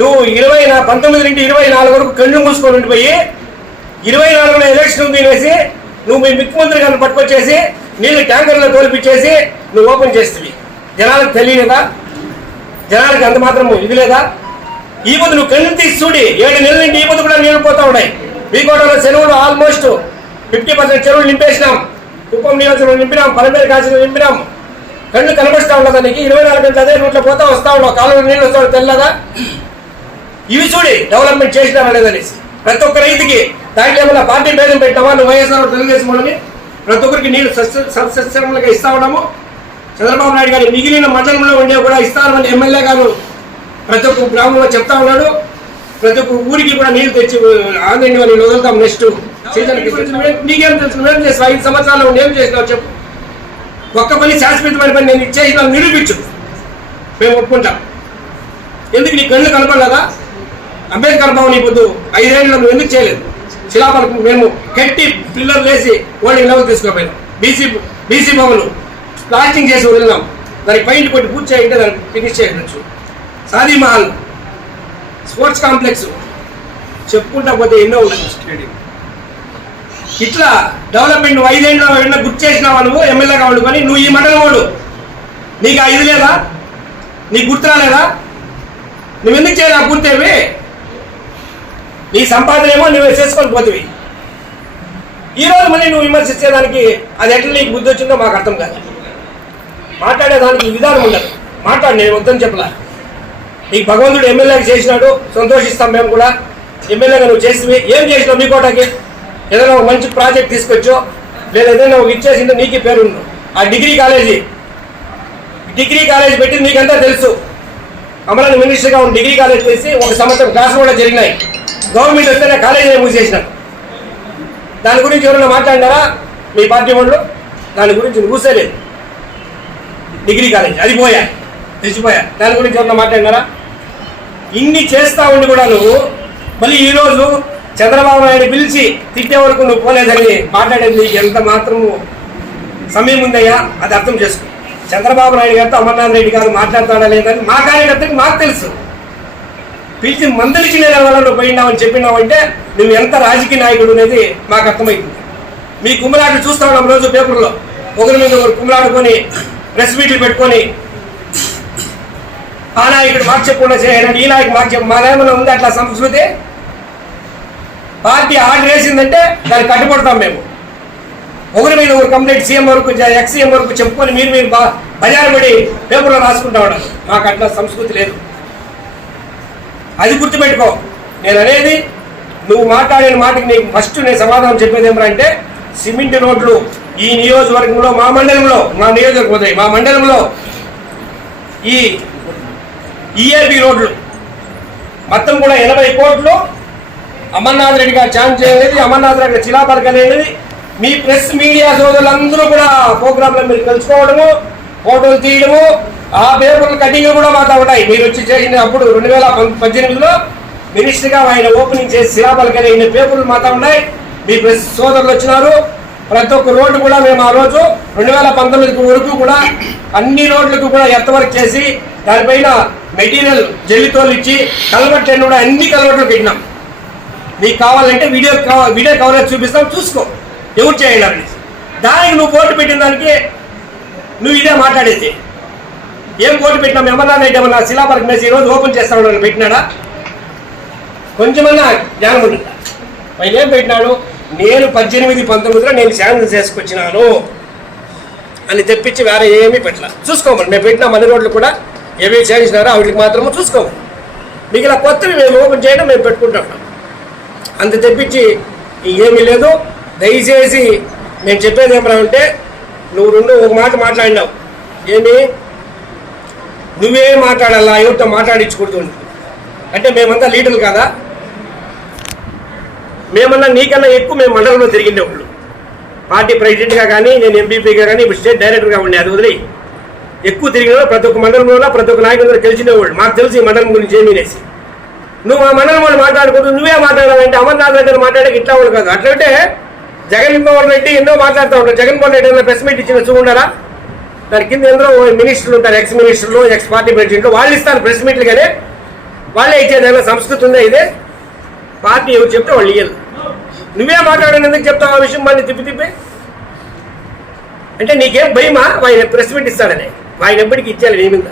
నువ్వు 19 నుండి 24 వరకు కళ్ళు మూసుకొని ఉండిపోయి 24లో ఎలక్షన్ తినేసి నువ్వు మీ ముఖ్యమంత్రి గారిని పట్టుకొచ్చేసి నీళ్ళు ట్యాంకర్లో తోలిపించేసి నువ్వు ఓపెన్ చేస్తుంది. జనాలకు తెలియలేదా? జనాలకి అంత మాత్రం ఇది లేదా? ఈ పొద్దు నువ్వు కళ్ళు తీసి చూడి 7 నెలల నుండి ఈ పొద్దు కూడా నీళ్ళు పోతా ఉన్నాయి. వీకోటలో చెరువులు ఆల్మోస్ట్ 50% చెరువులు నింపేసినాం. కుప్పం నియోజకవర్గం నింపినాం, పలమేరు కాశీలో నింపినాం. కళ్ళు కనబడుతూ ఉండదు నీకు. 24 గంటలు అదే రూట్లో పోతా వస్తా ఉండవు. కాలువలో నీళ్ళు వస్తావు తెల్లదా? ఇవి చూడి డెవలప్మెంట్ చేసినారా లేదనేసి ప్రతి ఒక్క రైతుకి దాంట్లో ఏమన్నా పార్టీ భేదం పెట్టామా? నువ్వు వైఎస్ఆర్ తెలుగుదేశం వాళ్ళని ప్రతి ఒక్కరికి నీళ్ళు సస్యశ్రమలుగా ఇస్తా ఉన్నాము. చంద్రబాబు నాయుడు గారు మిగిలిన మండలంలో ఉండే కూడా ఇస్తామని ఎమ్మెల్యే గారు ప్రతి ఒక్క గ్రామంలో చెప్తా ఉన్నాడు. ప్రతి ఒక్క ఊరికి కూడా నీళ్లు తెచ్చి ఆంధ్ర నీళ్ళు వదులుతాం నెక్స్ట్ సీజన్. నీకేం తెలుసు? నువ్వేం చేస్తావు? 5 సంవత్సరాల్లో ఏం చేసినావు చెప్పు. ఒక్క పని శాశ్వతమైన పని నేను చేసిన నిరూపించు, మేము ఒప్పుకుంటాం. ఎందుకు నీ కళ్ళు కనపడలేదా? అంబేద్కర్ భవన్ ఈ పొద్దు 5 ఏళ్ళలో నువ్వు ఎందుకు చేయలేదు? శిలాపలకం మేము కట్టి పిల్లలు వేసి holding level తీసుకుపోయినాం. BC Bhavan plastering చేసి వదిలినాం. దానికి పెయింట్ కొట్టి పూర్తి చేయంటే దానికి ఫినిష్ చేయవచ్చు. సాదీ మహల్ స్పోర్ట్స్ కాంప్లెక్స్ చెప్పుకుంటా పోతే ఎన్నో ఉన్నాయి. స్టేడియం ఇట్లా డెవలప్మెంట్ 5 ఏళ్ళలో ఏమన్నా గుర్తు చేసినావా? నువ్వు ఎమ్మెల్యేగా వండుకొని నువ్వు ఈ మండలం వాడు, నీకు ఆ ఇది లేదా? నీకు గుర్తు రాలేదా? నువ్వు ఎందుకు చేయాలి? పూర్తేవి నీ సంపాదన ఏమో నువ్వు చేసుకొని పోతివి. ఈరోజు మళ్ళీ నువ్వు విమర్శించేదానికి అది ఎట్లా నీకు బుద్ధి వచ్చిందో మాకు అర్థం కాదు. మాట్లాడేదానికి విధానం ఉండదు. మాట్లాడు, నేను వద్దని చెప్పలా. నీకు భగవంతుడు ఎమ్మెల్యేకి చేసినాడు, సంతోషిస్తాం మేము కూడా. ఎమ్మెల్యేగా నువ్వు చేసివి ఏం చేసినావు? మీ కోటకి ఏదైనా ఒక మంచి ప్రాజెక్ట్ తీసుకొచ్చో లేదా ఏదైనా ఒక ఇచ్చేసిందో నీకు పేరు ఉండు. ఆ డిగ్రీ కాలేజీ పెట్టి నీకంతా తెలుసు. అమరావతి మినిస్టర్గా ఉన్న డిగ్రీ కాలేజ్ చేసి 1 సంవత్సరం క్లాసులు కూడా జరిగినాయి. గవర్నమెంట్ వస్తేనే కాలేజీ మూసేసినారు. దాని గురించి ఎవరైనా మాట్లాడినారా మీ పార్టీ వాళ్ళు? దాని గురించి ఊసేలేదు. డిగ్రీ కాలేజ్ అది పోయా, తెచ్చిపోయా. దాని గురించి ఎవరైనా మాట్లాడినారా? ఇన్ని చేస్తా ఉండి కూడా నువ్వు మళ్ళీ ఈరోజు చంద్రబాబు నాయుడు పిలిచి తిట్టే వరకు నువ్వు పోలేదని మాట్లాడేది నీకు ఎంత మాత్రము సమయం ఉందయ్యా? అది అర్థం చేసుకో. చంద్రబాబు నాయుడు గారితో అమర్నాథ్ రెడ్డి గారు మాట్లాడతాడా లేదని మా కార్యకర్తకి మాకు తెలుసు. పిలిచి మందలిచిన వల్ల నువ్వు పోయినావని చెప్పినావంటే నువ్వు ఎంత రాజకీయ నాయకుడు అనేది మాకు అర్థమవుతుంది. మీ కుమ్మలాటలు చూస్తా ఉన్నాం రోజు పేపర్లో. ఒకరి మీద ఒకరు కుమ్మలాడుకొని ప్రెస్ మీట్లు పెట్టుకొని ఆ నాయకుడు మాకు చెప్పకుండా చేయాలంటే ఈ నాయకుడు మాకు చెప్పు. మా ఏమైనా ఉంది అట్లా సంస్కృతి? పార్టీ ఆర్డర్ వేసిందంటే దాన్ని కట్టుబడతాం మేము. ఒకరి మీద ఒకరు కంప్లైంట్ సీఎం వరకు ఎక్స్-సీఎం వరకు చెప్పుకొని మీరు బజారు పడి పేపర్లో రాసుకుంటా ఉన్నారు. మాకు అట్లా సంస్కృతి లేదు. అది గుర్తుపెట్టుకో. నేను అనేది నువ్వు మాట్లాడిన మాటకి నీకు ఫస్ట్ నేను సమాధానం చెప్పేది ఏమంటే సిమెంట్ రోడ్లు ఈ నియోజకవర్గంలో మా మండలంలో ఈ ఈఏపీ రోడ్లు మొత్తం కూడా 80 కోట్లు అమర్నాథ్ రెడ్డి గారు ఛాన్స్ చేయలేదు. అమర్నాథ్ రెడ్డి శిలాపలకం అనేది మీ ప్రెస్ మీడియా సోదరులందరూ కూడా ప్రోగ్రాంలో మీరు తెలుసుకోవడము, ఫోటోలు తీయడము, ఆ పేపర్ల కటింగ్లు కూడా మాతో ఉంటాయి. మీరు వచ్చి చేసిన అప్పుడు 2018లో మినిస్టర్గా ఆయన ఓపెనింగ్ చేసి శిలాపలకం అయిన పేపర్లు మాతో ఉన్నాయి. మీ ప్రెస్ సోదరులు వచ్చినారు. ప్రతి ఒక్క రోడ్డు కూడా మేము ఆ రోజు 2019 వరకు కూడా అన్ని రోడ్లకు కూడా ఎర్త్ వర్క్ చేసి దానిపైన మెటీరియల్ జల్లితోలు ఇచ్చి కలవట్లు కూడా అన్ని కలవట్లు పెట్టినాం. నీకు కావాలంటే వీడియో కవరేజ్ చూపిస్తాం, చూసుకో ఎవరు చేయాలని. దానికి నువ్వు కోర్టు పెట్టిన దానికి నువ్వు ఇదే మాట్లాడేది. ఏం కోర్టు పెట్టినాం? అమర్నాథ్ రెడ్డి ఏమన్నా శిలాపరక మేసి ఈరోజు ఓపెన్ చేస్తాడు పెట్టినాడా? కొంచెమన్నా జ్ఞానం ఉంటుందా? ఆయన ఏం పెట్టినాడు? నేను 18-19లో నేను శాంక్షన్ చేసుకొచ్చినాను అని తెప్పించి వేరే ఏమీ పెట్టలే. చూసుకోమని మేము పెట్టిన మనీ రోడ్లు కూడా ఏమేమి చేసినారో వాటికి మాత్రమే చూసుకోమని. మీకు ఇలా కొత్తవి మేము ఓపెన్ చేయడం మేము పెట్టుకుంటున్నాం. అంత తెప్పించి ఏమీ లేదు. దయచేసి నేను చెప్పేది ఏమన్నా నువ్వు ఒక మాట మాట్లాడినావు. ఏమి నువ్వే మాట్లాడాలా, ఎవరితో మాట్లాడించకూడదు అంటే మేమంతా లీడర్లు కాదా? మేమన్నా నీకన్నా ఎక్కువ మేము మండలంలో తిరిగిండేవాళ్ళు. పార్టీ ప్రెసిడెంట్గా కానీ, నేను ఎంపీపీగా కానీ, ఇప్పుడు స్టేట్ డైరెక్టర్గా ఉండే. అది వదిలి ఎక్కువ తిరిగిన ప్రతి ఒక్క మండలంలో ప్రతి ఒక్క నాయకులు తెలిసినవాళ్ళు. మాకు తెలిసి ఈ మండలం గురించి ఏమీనేసి నువ్వు ఆ మండలం వాళ్ళు మాట్లాడుకుంటూ నువ్వే మాట్లాడాలంటే అమర్నాథ్ రెడ్డి మాట్లాడే ఇట్లా వాళ్ళు కాదు. అట్లంటే జగన్మోహన్ రెడ్డి ఎన్నో మాట్లాడుతూ ఉంటారు. జగన్మోహన్ రెడ్డి ఏదైనా ప్రెస్ మీట్ ఇచ్చిన చూడారా? దాని కింద ఎందరో మినిస్టర్లు ఉంటారు, ఎక్స్ మినిస్టర్లు, ఎక్స్ పార్టీ ప్రెసిడెంట్లు. వాళ్ళు ఇస్తారు ప్రెస్ మీట్లు, కానీ వాళ్ళే ఇచ్చేది. సంస్కృతి ఉందా? ఇదే పార్టీ ఎవరు చెప్తే వాళ్ళు ఇయ్యాలి. నువ్వే మాట్లాడని ఎందుకు చెప్తావు ఆ విషయం? మళ్ళీ తిప్పి అంటే నీకేం భయమా? ఆయన ప్రెస్ మీట్ ఇస్తాడని ఆయన ఎప్పటికి ఇచ్చేయాలి. నీ మీద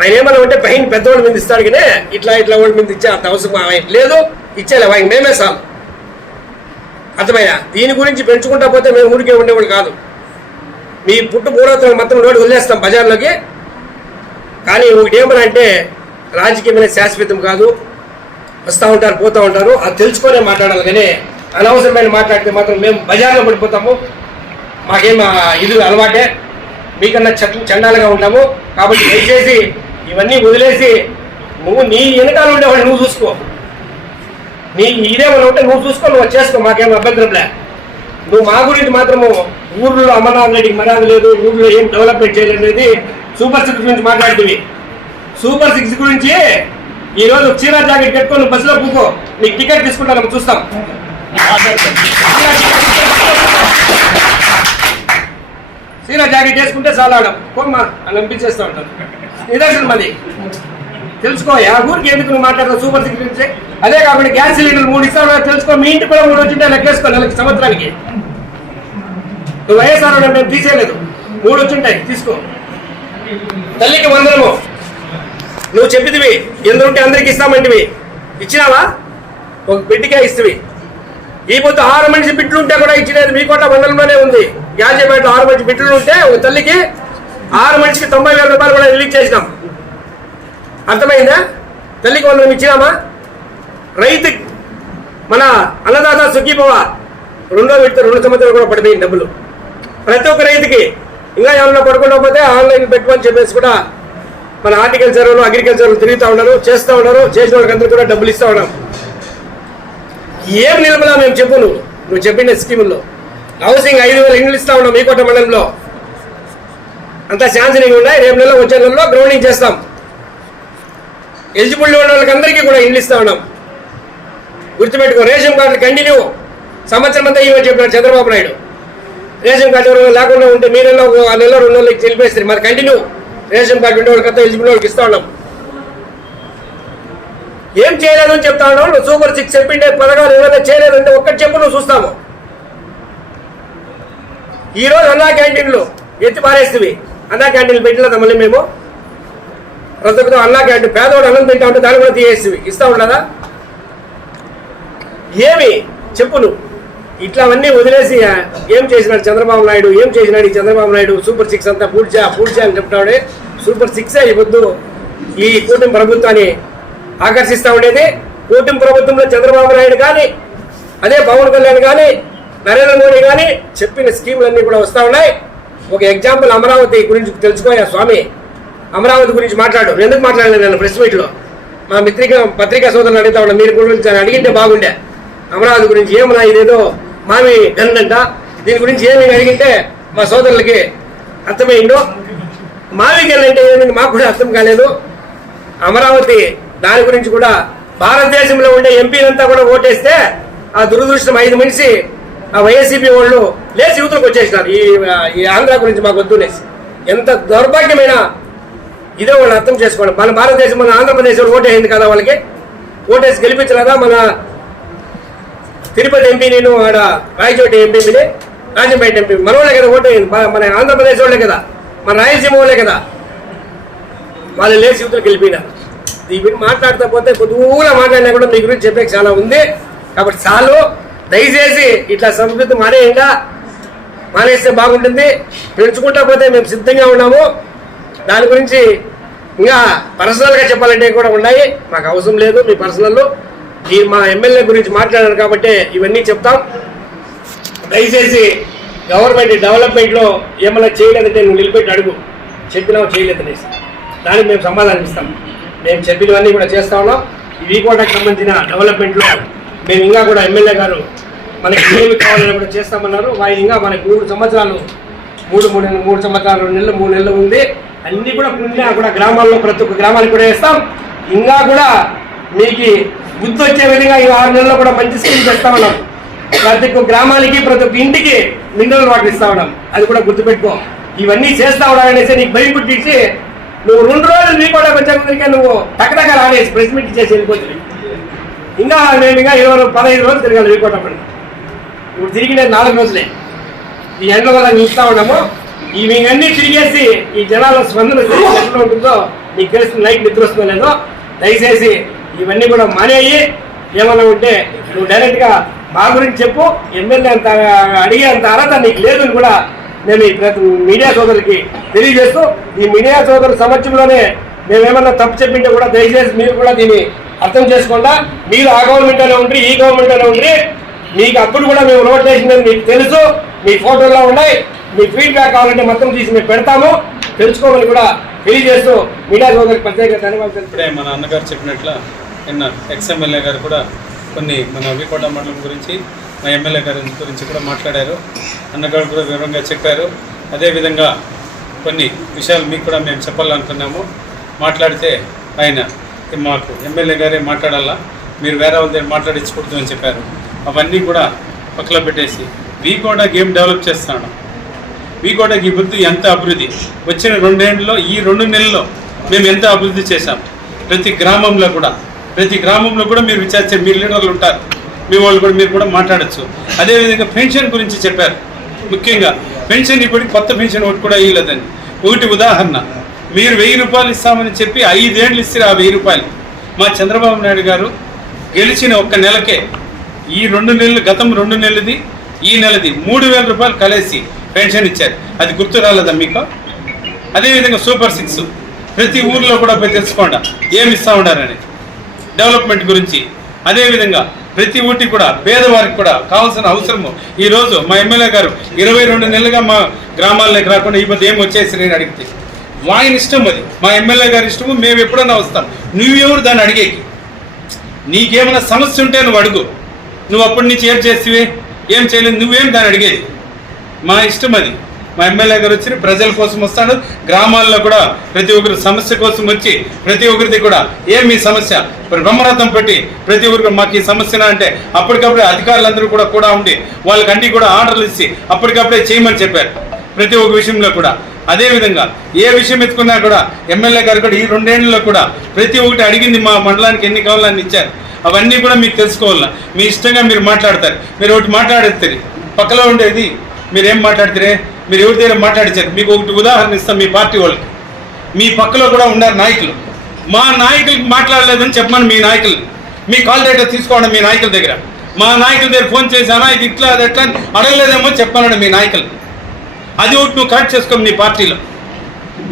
ఆయన ఏమన్నా ఉంటే పైన పెద్దవాళ్ళ మీద ఇస్తాడు, కానీ ఇట్లా వాళ్ళ మీద ఇచ్చే అంత అవసరం ఆయన లేదు. ఇచ్చేయాలి ఆయన మేమే సార్. అర్థమైనా? దీని గురించి పెంచుకుంటా పోతే మేము ఊరికే ఉండేవాళ్ళు కాదు. మీ పూర్వోత్తరం మొత్తం రోడ్డు వదిలేస్తాం బజార్లోకి. కానీ ఒకటి ఏమన్నా అంటే రాజకీయమైన శాశ్వతం కాదు. వస్తూ ఉంటారు, పోతూ ఉంటారు. అది తెలుసుకొనే మాట్లాడాలి, కానీ అనవసరమైన మాట్లాడితే మాత్రం మేము బజార్లో పడిపోతాము. మాకేం ఇది అలవాటే. మీకన్నా చండాలుగా ఉంటాము. కాబట్టి దయచేసి ఇవన్నీ వదిలేసి నీ వెనకాల ఉండేవాళ్ళు నువ్వు చూసుకో. నీ ఇదేమన్నా ఉంటే నువ్వు చూసుకో, నువ్వు చేసుకో, మాకేం అభ్యంతరంలే. నువ్వు మా గురించి మాత్రము ఊర్లో అమర్నాథ్ రెడ్డికి మర్యాద లేదు, ఊర్లో ఏం డెవలప్మెంట్ చేయలేదు అనేది సూపర్ 6 గురించి మాట్లాడుతుంది. సూపర్ 6 గురించి ఈరోజు చీరా జాకెట్ కట్టుకొని బస్సులో కూకో, నీకు టికెట్ తీసుకుంటాను, చూస్తాం. చీరా జాకెట్ వేసుకుంటే చాలా కొమ్మ అని అనిపించేస్తూ ఉంటారు. నిదర్శనం అది తెలుసుకో. ఆ ఊరికి ఎందుకు నువ్వు మాట్లాడతావు సూపర్ 6 గురించి? అదే కాకుండా గ్యాస్ సిలిండర్ 3 ఇస్తావు తెలుసుకో. మీ ఇంటికి కూడా 3 వచ్చింటే లెక్కేసుకో. నెలకి సంవత్సరానికి నువ్వు వైఎస్ఆర్ మేము తీసేయలేదు, 3 వచ్చింటాయి, తీసుకో. తల్లికి వందనము నువ్వు చెప్పిదివి, ఎందుకంటే అందరికి ఇస్తామంటివి, ఇచ్చినావా? ఒక బిడ్డకే ఇస్తవి. ఈ పొద్దు 6 మనిషి బిడ్డలు ఉంటే కూడా ఇచ్చినది మీ కోట మండలంలోనే ఉంది. యాజమాన్యంలో 6 మనిషి బిడ్డలు ఉంటే ఒక తల్లికి 6 మనిషికి 90,000 రూపాయలు కూడా రిలీజ్ చేసినాం. అర్థమైందా? తల్లికి వందనం ఇచ్చినామా? రైతు మన అన్నదాత సుఖీభవ 2వ విడత 2 సంవత్సరాలు కూడా పడిపోయింది డబ్బులు ప్రతి ఒక్క రైతుకి. ఇంకా ఏమన్నా పడుకోకపోతే ఆన్లైన్ పెట్టుకోని చెప్పేసి కూడా మన హార్టికల్చర్లు, అగ్రికల్చర్లు తిరుగుతూ ఉన్నారు, చేస్తూ ఉన్నారు. చేసిన వాళ్ళకి అందరూ కూడా డబ్బులు ఇస్తూ ఉన్నాం. ఏం నిలబడా మేము చెప్పు. నువ్వు చెప్పిన స్కీముల్లో హౌసింగ్ 5,000 ఇండ్లు ఇస్తా ఉన్నాం మీ కోట మండలంలో. అంతా శాంక్షనింగ్ ఉన్నాయి. రేపు నెలలో వచ్చే నెలలో గ్రౌండింగ్ చేస్తాం. ఎలిజిబుల్ ఉన్న వాళ్ళకి అందరికీ కూడా ఇండ్లు ఇస్తా ఉన్నాం. గుర్తుపెట్టుకో. రేషన్ కార్డులు కంటిన్యూ సంవత్సరం అంతా ఇవ్వని చెప్పినారు చంద్రబాబు నాయుడు. రేషన్ కార్డు లేకుండా ఉంటే మీ నెలలో 1 నెల 2 నెలలకి తెలిపేస్తారు. మరి కంటిన్యూ రేషన్ కార్డు ఉండే వాళ్ళకి అంతా ఎలిజిబుల్ వాళ్ళకి ఇస్తా ఉన్నాం. ఏం చేయలేదు అని చెప్తా ఉన్నావు. నువ్వు సూపర్ 6 చెప్పిండే పథకాలు ఏమైనా చేయలేదంటే ఒక్కటి చెప్పు, నువ్వు చూస్తాము. ఈరోజు అన్నా క్యాంటీన్లు ఎత్తి పారేస్తుంది. అన్నా క్యాంటీన్లు పెట్టలేదా మళ్ళీ మేము? ప్రతి అన్నా క్యాంటీన్ పేదవాడు అన్నం తింటా ఉంటే దాన్ని కూడా తీసేసి ఇస్తా ఉండదా? ఏమి చెప్పు నువ్వు. ఇట్లావన్నీ వదిలేసి ఏం చేసినాడు చంద్రబాబు నాయుడు? ఏం చేసినాడు ఈ చంద్రబాబు నాయుడు? సూపర్ 6 అంతా పూడ్చా అని చెప్తాడే. సూపర్ 6 ఈ పొద్దు ఈ కూటమి ప్రభుత్వాన్ని ఆకర్షిస్తూ ఉండేది. కూటమి ప్రభుత్వంలో చంద్రబాబు నాయుడు కానీ, అదే పవన్ కళ్యాణ్ కానీ, నరేంద్ర మోడీ కానీ చెప్పిన స్కీములన్నీ కూడా వస్తూ ఉన్నాయి. ఒక ఎగ్జాంపుల్ అమరావతి గురించి తెలుసుకోయా స్వామి. అమరావతి గురించి మాట్లాడు. ఎందుకు మాట్లాడలేదు నేను ప్రెస్ మీట్లో? మా పత్రికా సోదరులు అడుగుతా ఉన్నా, మీరు గురించి అడిగింటే బాగుండే. అమరావతి గురించి ఏమన్నా ఇదేదో మామి గన్నంట, దీని గురించి ఏమి అడిగింటే మా సోదరులకి అర్థమైందో. మావి గన్ అంటే ఏమైంది మాకు కూడా అర్థం కాలేదు. అమరావతి దాని గురించి కూడా భారతదేశంలో ఉండే ఎంపీలంతా కూడా ఓటేస్తే ఆ దురదృష్టం 5 మనిషి ఆ వైఎస్సీపీ వాళ్ళు లేచి యువతలకు వచ్చేసినారు. ఈ ఆంధ్ర గురించి మాకు వద్దునేసి. ఎంత దౌర్భాగ్యమైన ఇదే వాళ్ళు అర్థం చేసుకోండి. మన భారతదేశం, మన ఆంధ్రప్రదేశ్ ఓటేసింది కదా వాళ్ళకి. ఓటేసి గెలిపించలేదా మన తిరుపతి ఎంపీ నేను ఆడ రాయచోటి ఎంపీని రాజంపేట ఎంపీ మన వాళ్ళే కదా ఓటు మన ఆంధ్రప్రదేశ్ వాళ్ళే కదా మన రాయలసీమ వాళ్ళే కదా వాళ్ళు లేచి యూతులు గెలిపినారు. దీని మాట్లాడుతూ పోతే పొద్దుగా మాట్లాడినా కూడా మీ గురించి చెప్పే చాలా ఉంది. కాబట్టి చాలు, దయచేసి ఇట్లా సంస్కృతి మానేస్తే బాగుంటుంది. పెంచుకుంటా పోతే మేము సిద్ధంగా ఉన్నాము. దాని గురించి ఇంకా పర్సనల్గా చెప్పాలంటే కూడా ఉన్నాయి, మాకు అవసరం లేదు మీ పర్సనల్. మీరు మా ఎమ్మెల్యే గురించి మాట్లాడారు కాబట్టి ఇవన్నీ చెప్తాం. దయచేసి గవర్నమెంట్ డెవలప్మెంట్లో ఏమైనా చేయలేదంటే నువ్వు నిలబెట్టి అడుగు, చెప్పినావు చేయలేదనేసి దానికి మేము సమాధానం ఇస్తాం. మేము చెప్పినవన్నీ కూడా చేస్తా ఉన్నాం. ఈ వీకోటకు సంబంధించిన డెవలప్మెంట్లో మేము ఇంకా కూడా ఎమ్మెల్యే గారు మనకి ఏమి కావాలని కూడా చేస్తామన్నారు. ఆయన ఇంకా మనకి 3 సంవత్సరాలు 3 సంవత్సరాలు 2 నెలలు 3 నెలలు ఉంది. అన్నీ కూడా కూడా గ్రామాల్లో ప్రతి ఒక్క గ్రామానికి కూడా వేస్తాం. ఇంకా కూడా మీకు బుద్ధి వచ్చే విధంగా ఈ 6 నెలల్లో కూడా మంచి స్కీమ్ చేస్తా ఉన్నాం. ప్రతి ఒక్క గ్రామానికి ప్రతి ఒక్క ఇంటికి మినరల్ వాటర్ ఇస్తా ఉన్నాం. అది కూడా గుర్తుపెట్టుకో. ఇవన్నీ చేస్తా ఉన్నారనేసి నీకు భయం పుట్టించి నువ్వు 2 రోజులు నీ కూడా వచ్చే నువ్వు టక్కటక్క రానేసి ప్రెస్ మీట్ చేసి వెళ్ళిపోతుంది. ఇంకా మేము ఇంకా 15 రోజులు తిరగాలి వీకోటప్పుడు. ఇప్పుడు తిరిగినది 4 రోజులే. ఈ ఎండ్ల వల్ల చూస్తూ ఉన్నాము. ఇవన్నీ తిరిగేసి ఈ జనాల స్పందన ఎట్లా ఉంటుందో నీకు తెలిసిన నైట్ నిద్ర వస్తుందో లేదో. దయచేసి ఇవన్నీ కూడా మానేయి. ఏమన్నా ఉంటే నువ్వు డైరెక్ట్గా మా గురించి చెప్పు. ఎమ్మెల్యే అంత అడిగే అంత అర్హత నీకు లేదని కూడా నేను ఈ మీడియా సోదరులకి తెలియజేస్తూ, ఈ మీడియా సోదరు సమక్షంలోనే మేమేమన్నా తప్పు చెప్పింటే కూడా దయచేసి మీరు కూడా దీన్ని అర్థం చేసుకోకుండా, మీరు ఆ గవర్నమెంట్లోనే ఉండి ఈ గవర్నమెంట్లోనే ఉండి మీకు అప్పుడు కూడా మేము రోడ్ వేసిందని మీకు తెలుసు, మీ ఫోటోల్లో ఉన్నాయి. మీ ఫీడ్బ్యాక్ కావాలంటే మొత్తం తీసి మేము పెడతాము, తెలుసుకోమని కూడా తెలియజేస్తూ మీడియా సోదరికి ప్రత్యేక ధన్యవాదాలు. ఇప్పుడే మన అన్నగారు చెప్పినట్ల నిన్న ఎక్స్ఎమ్మెల్యే గారు కూడా కొన్ని మన వీకోట మండలం గురించి మా ఎమ్మెల్యే గారి గురించి కూడా మాట్లాడారు. అన్నగారు కూడా వివరంగా చెప్పారు. అదేవిధంగా కొన్ని విషయాలు మీకు కూడా మేము చెప్పాలనుకున్నాము. మాట్లాడితే ఆయన మాకు ఎమ్మెల్యే గారే మాట్లాడాలా, మీరు వేరే వాళ్ళ దగ్గర మాట్లాడించకూడదు అని చెప్పారు. అవన్నీ కూడా పక్కన పెట్టేసి వీకోట గేమ్ డెవలప్ చేస్తాను. వీకోటకి ఈ బుద్ధి ఎంత అభివృద్ధి వచ్చిన 2 ఏళ్ళలో ఈ 2 నెలల్లో మేము ఎంత అభివృద్ధి చేశాం. ప్రతి గ్రామంలో కూడా మీరు విచారించే మీ లీడర్లు ఉంటారు, మీ వాళ్ళు కూడా మీరు కూడా మాట్లాడచ్చు. అదేవిధంగా పెన్షన్ గురించి చెప్పారు. ముఖ్యంగా పెన్షన్ ఇప్పటికి కొత్త పెన్షన్ ఒకటి కూడా ఇవ్వలేదండి. ఒకటి ఉదాహరణ, మీరు 1000 రూపాయలు ఇస్తామని చెప్పి 5 ఏళ్ళు ఇస్తారు. ఆ 1000 రూపాయలు మా చంద్రబాబు నాయుడు గారు గెలిచిన ఒక్క నెలకే ఈ 2 నెలలు, గతం 2 నెలలది ఈ నెలది 3000 రూపాయలు కలిసి పెన్షన్ ఇచ్చారు. అది గుర్తు రాలేదా మీకు? అదేవిధంగా సూపర్ 6 ప్రతి ఊర్లో కూడా పోయి తెలుసుకోండి ఏమి ఇస్తూ ఉండారని డెవలప్మెంట్ గురించి. అదేవిధంగా ప్రతి ఊటి కూడా పేదవారికి కూడా కావాల్సిన అవసరము. ఈరోజు మా ఎమ్మెల్యే గారు 22 నెలలుగా మా గ్రామాల్లోకి రాకుండా ఈ మధ్య ఏం వచ్చేసి నేను అడిగితే ఆయన ఇష్టం, అది మా ఎమ్మెల్యే గారి ఇష్టము. మేము ఎప్పుడన్నా వస్తాం, నువ్వెవరు దాన్ని అడిగేకి? నీకేమైనా సమస్య ఉంటే నువ్వు అడుగు. నువ్వు అప్పటి నుంచి ఏం చేసివే, ఏం చేయలేదు, నువ్వేం దాన్ని అడిగేది? మా ఇష్టం అది. మా ఎమ్మెల్యే గారు వచ్చి ప్రజల కోసం వస్తాడు. గ్రామాల్లో కూడా ప్రతి ఒక్కరి సమస్య కోసం వచ్చి ప్రతి ఒక్కరిది కూడా ఏం మీ సమస్య బ్రహ్మరథం పెట్టి ప్రతి ఒక్కరికి మాకు ఈ సమస్యనా అంటే అప్పటికప్పుడే అధికారులందరూ కూడా ఉండి వాళ్ళకంటే కూడా ఆర్డర్లు ఇచ్చి అప్పటికప్పుడే చేయమని చెప్పారు ప్రతి ఒక్క విషయంలో కూడా. అదేవిధంగా ఏ విషయం ఎత్తుకున్నా కూడా ఎమ్మెల్యే గారు కూడా ఈ 2 ఏళ్లలో కూడా ప్రతి ఒక్కటి అడిగింది మా మండలానికి ఎన్ని కావాలని ఇచ్చారు. అవన్నీ కూడా మీకు తెలుసుకోవాలా. మీ ఇష్టంగా మీరు మాట్లాడతారు. మీరు ఒకటి మాట్లాడేస్తారు, పక్కలో ఉండేది మీరేం మాట్లాడితే మీరు ఎవరి దగ్గర మాట్లాడించారు. మీకు ఒకటి ఉదాహరణ ఇస్తాం. మీ పార్టీ వాళ్ళకి మీ పక్కలో కూడా ఉన్నారు నాయకులు. మా నాయకులకి మాట్లాడలేదని చెప్పమని మీ నాయకులు, మీ కాల్ డేటా తీసుకోండి మీ నాయకుల దగ్గర. మా నాయకుల దగ్గర ఫోన్ చేశానా, ఇది ఇట్లా అది ఎట్లా అడగలేదేమో చెప్పానండి మీ నాయకులు. అది ఒకటి నువ్వు కరెక్ట్ చేసుకో. నీ పార్టీలో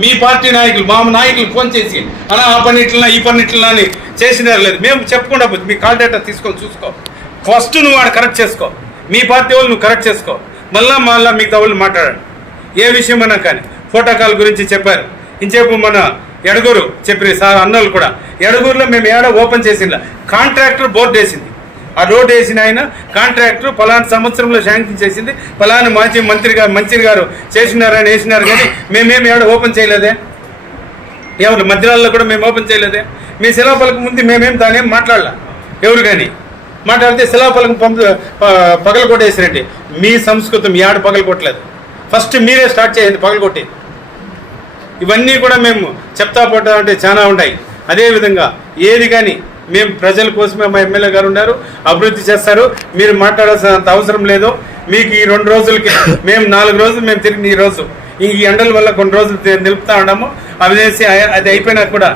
మీ పార్టీ నాయకులు మా నాయకులు ఫోన్ చేసి అలా ఆ పని ఇట్లా ఈ పని ఇట్లా అని చేసినారు లేదు, మేము చెప్పకుండా పోతే మీ కాల్ డేటా తీసుకొని చూసుకో. ఫస్ట్ నువ్వు వాడు కరెక్ట్ చేసుకో. మీ పార్టీ వాళ్ళు నువ్వు కరెక్ట్ చేసుకో. మళ్ళా మిగతా వాళ్ళు మాట్లాడండి. ఏ విషయమైనా కానీ ఫోటో కాల్ గురించి చెప్పారు. ఇంచేపు మన ఎడగూరు చెప్పారు సార్ అన్నోళ్ళు కూడా. ఎడగూరులో మేము ఓపెన్ చేసిందా కాంట్రాక్టర్ బోర్డు వేసింది. ఆ రోడ్డు వేసిన ఆయన కాంట్రాక్టర్ పలానా సంవత్సరంలో శాంక్షన్ చేసింది, పలానా మాజీ మంత్రి గారు చేసినారని వేసినారు. కానీ మేమేమి ఓపెన్ చేయలేదే. ఎవరు మధ్యరాల్లో కూడా మేము ఓపెన్ చేయలేదే. మీ శిలాఫలకం ముందు మేమేం దాని ఏం మాట్లాడలా. ఎవరు కానీ మాట్లాడితే శిలాఫలకం పగలగొట్టేసినట్టు. మీ సంస్కృతం యాడ పగలగొట్టలేదు. ఫస్ట్ మీరే స్టార్ట్ చేయండి పగలగొట్టి. ఇవన్నీ కూడా మేము చెప్తా పోతా అంటే చాలా ఉంటాయి. అదేవిధంగా ఏది కానీ మేము ప్రజల కోసమే మా ఎమ్మెల్యే గారు ఉన్నారు, అభివృద్ధి చేస్తారు, మీరు మాట్లాడాల్సినంత అవసరం లేదు. మీకు ఈ 2 రోజులకి మేము 4 రోజులు మేము తిరిగి ఈ రోజు ఈ ఎండల వల్ల కొన్ని రోజులు నిలుపుతా ఉన్నాము. అవి చేసి అది అయిపోయినా కూడా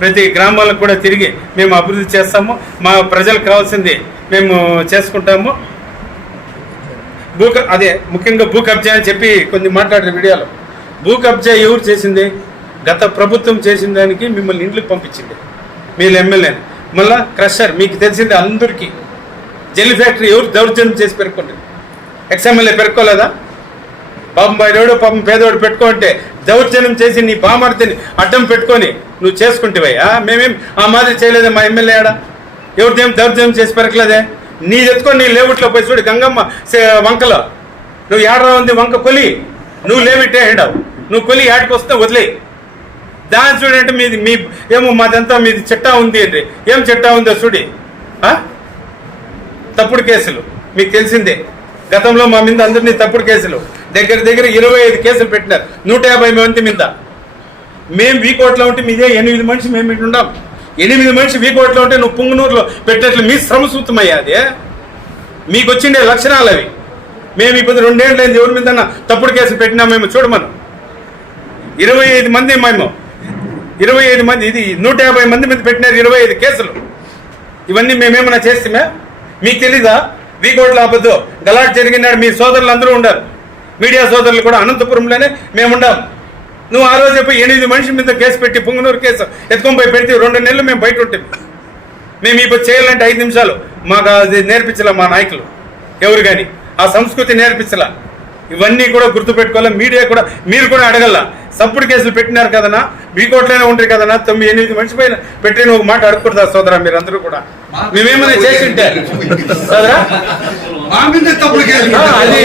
ప్రతి గ్రామాలకు కూడా తిరిగి మేము అభివృద్ధి చేస్తాము. మా ప్రజలకు కావాల్సింది మేము చేసుకుంటాము. అదే ముఖ్యంగా భూ కబ్జా అని చెప్పి కొన్ని మాట్లాడిన వీడియోలో, భూ కబ్జా ఎవరు చేసింది? గత ప్రభుత్వం చేసిన దానికి మిమ్మల్ని ఇంట్లోకి పంపించింది మీరు ఎమ్మెల్యేని. మళ్ళా క్రషర్ మీకు తెలిసింది అందరికీ. జెల్లీ ఫ్యాక్టరీ ఎవరు దౌర్జన్యం చేసి పెరుక్కుంటుంది? ఎక్స్ఎమ్మెల్యే పెరుక్కోలేదా? పాపం బయటోడు పాపం పేదోడు పెట్టుకుంటే దౌర్జన్యం చేసి నీ బామర్తిని అడ్డం పెట్టుకొని నువ్వు చేసుకుంటేవయ్యా. మేమేం ఆ మాదిరి చేయలేదే మా ఎమ్మెల్యే ఆడ. ఎవరిదేం దౌర్జన్యం చేసి పెరకలేదే. నీ ఎత్తుకొని నీ లేవుట్లో పోయి చూడు గంగమ్మ వంకలో నువ్వు ఏడరా ఉంది వంక కొలి, నువ్వు లేవిట్టే ఎండావు, నువ్వు కొలి ఏడికి వస్తే వదిలే. దాన్ని చూడంటే మీది మీ ఏమో మాదంతా మీది చిట్టా ఉంది అండి. ఏం చిట్టా ఉందో చూడి. తప్పుడు కేసులు మీకు తెలిసిందే. గతంలో మా మీద అందరినీ తప్పుడు కేసులు దగ్గర 25 కేసులు పెట్టినారు 150 మంది మీద. మేము వీకోట్లో ఉంటే మీదే 8 మనిషి మేము ఇటు ఉన్నాం. 8 మనిషి వీకోట్లో ఉంటే నువ్వు పుంగనూరులో పెట్టినట్లు మీ శ్రమసూత్రమయ్యా. అదే మీకు వచ్చిండే లక్షణాలు అవి. మేము ఇప్పుడు 2 ఏళ్ళైంది ఎవరి మీద తప్పుడు కేసులు పెట్టినా మేము చూడమను. 25 మంది మేము 25 మంది ఇది 150 మంది మీద పెట్టినారు 25 కేసులు. ఇవన్నీ మేమేమన్నా చేస్తామే? మీకు తెలీదా? వీకోట్లో అబద్ధం గలాట్ జరిగినాడు. మీ సోదరులు అందరూ ఉండారు, మీడియా సోదరులు కూడా. అనంతపురంలోనే మేముండాం. నువ్వు ఆ రోజు చెప్పి 8 మనిషి మీద కేసు పెట్టి పుంగనూరు కేసు ఎత్తుకొని పోయి పెడితే 2 నెలలు మేము బయట ఉంటాం. మేము ఇప్పుడు చేయాలంటే 5 నిమిషాలు మాకు అది నేర్పించలే మా నాయకులు ఎవరు కానీ. ఆ సంస్కృతి నేర్పించలా. ఇవన్నీ కూడా గుర్తుపెట్టుకోవాలి. మీడియా కూడా మీరు కూడా అడగల. తప్పుడు కేసులు పెట్టినారు కదనా, వీకోట్లోనే ఉంటారు కదనా, 9-8 మనిషి పైన పెట్టి నువ్వు మాట అడుగుకూడదా సోదరా? మీరందరూ కూడా మేమేమైనా చేసి ఉంటే సోదరా అది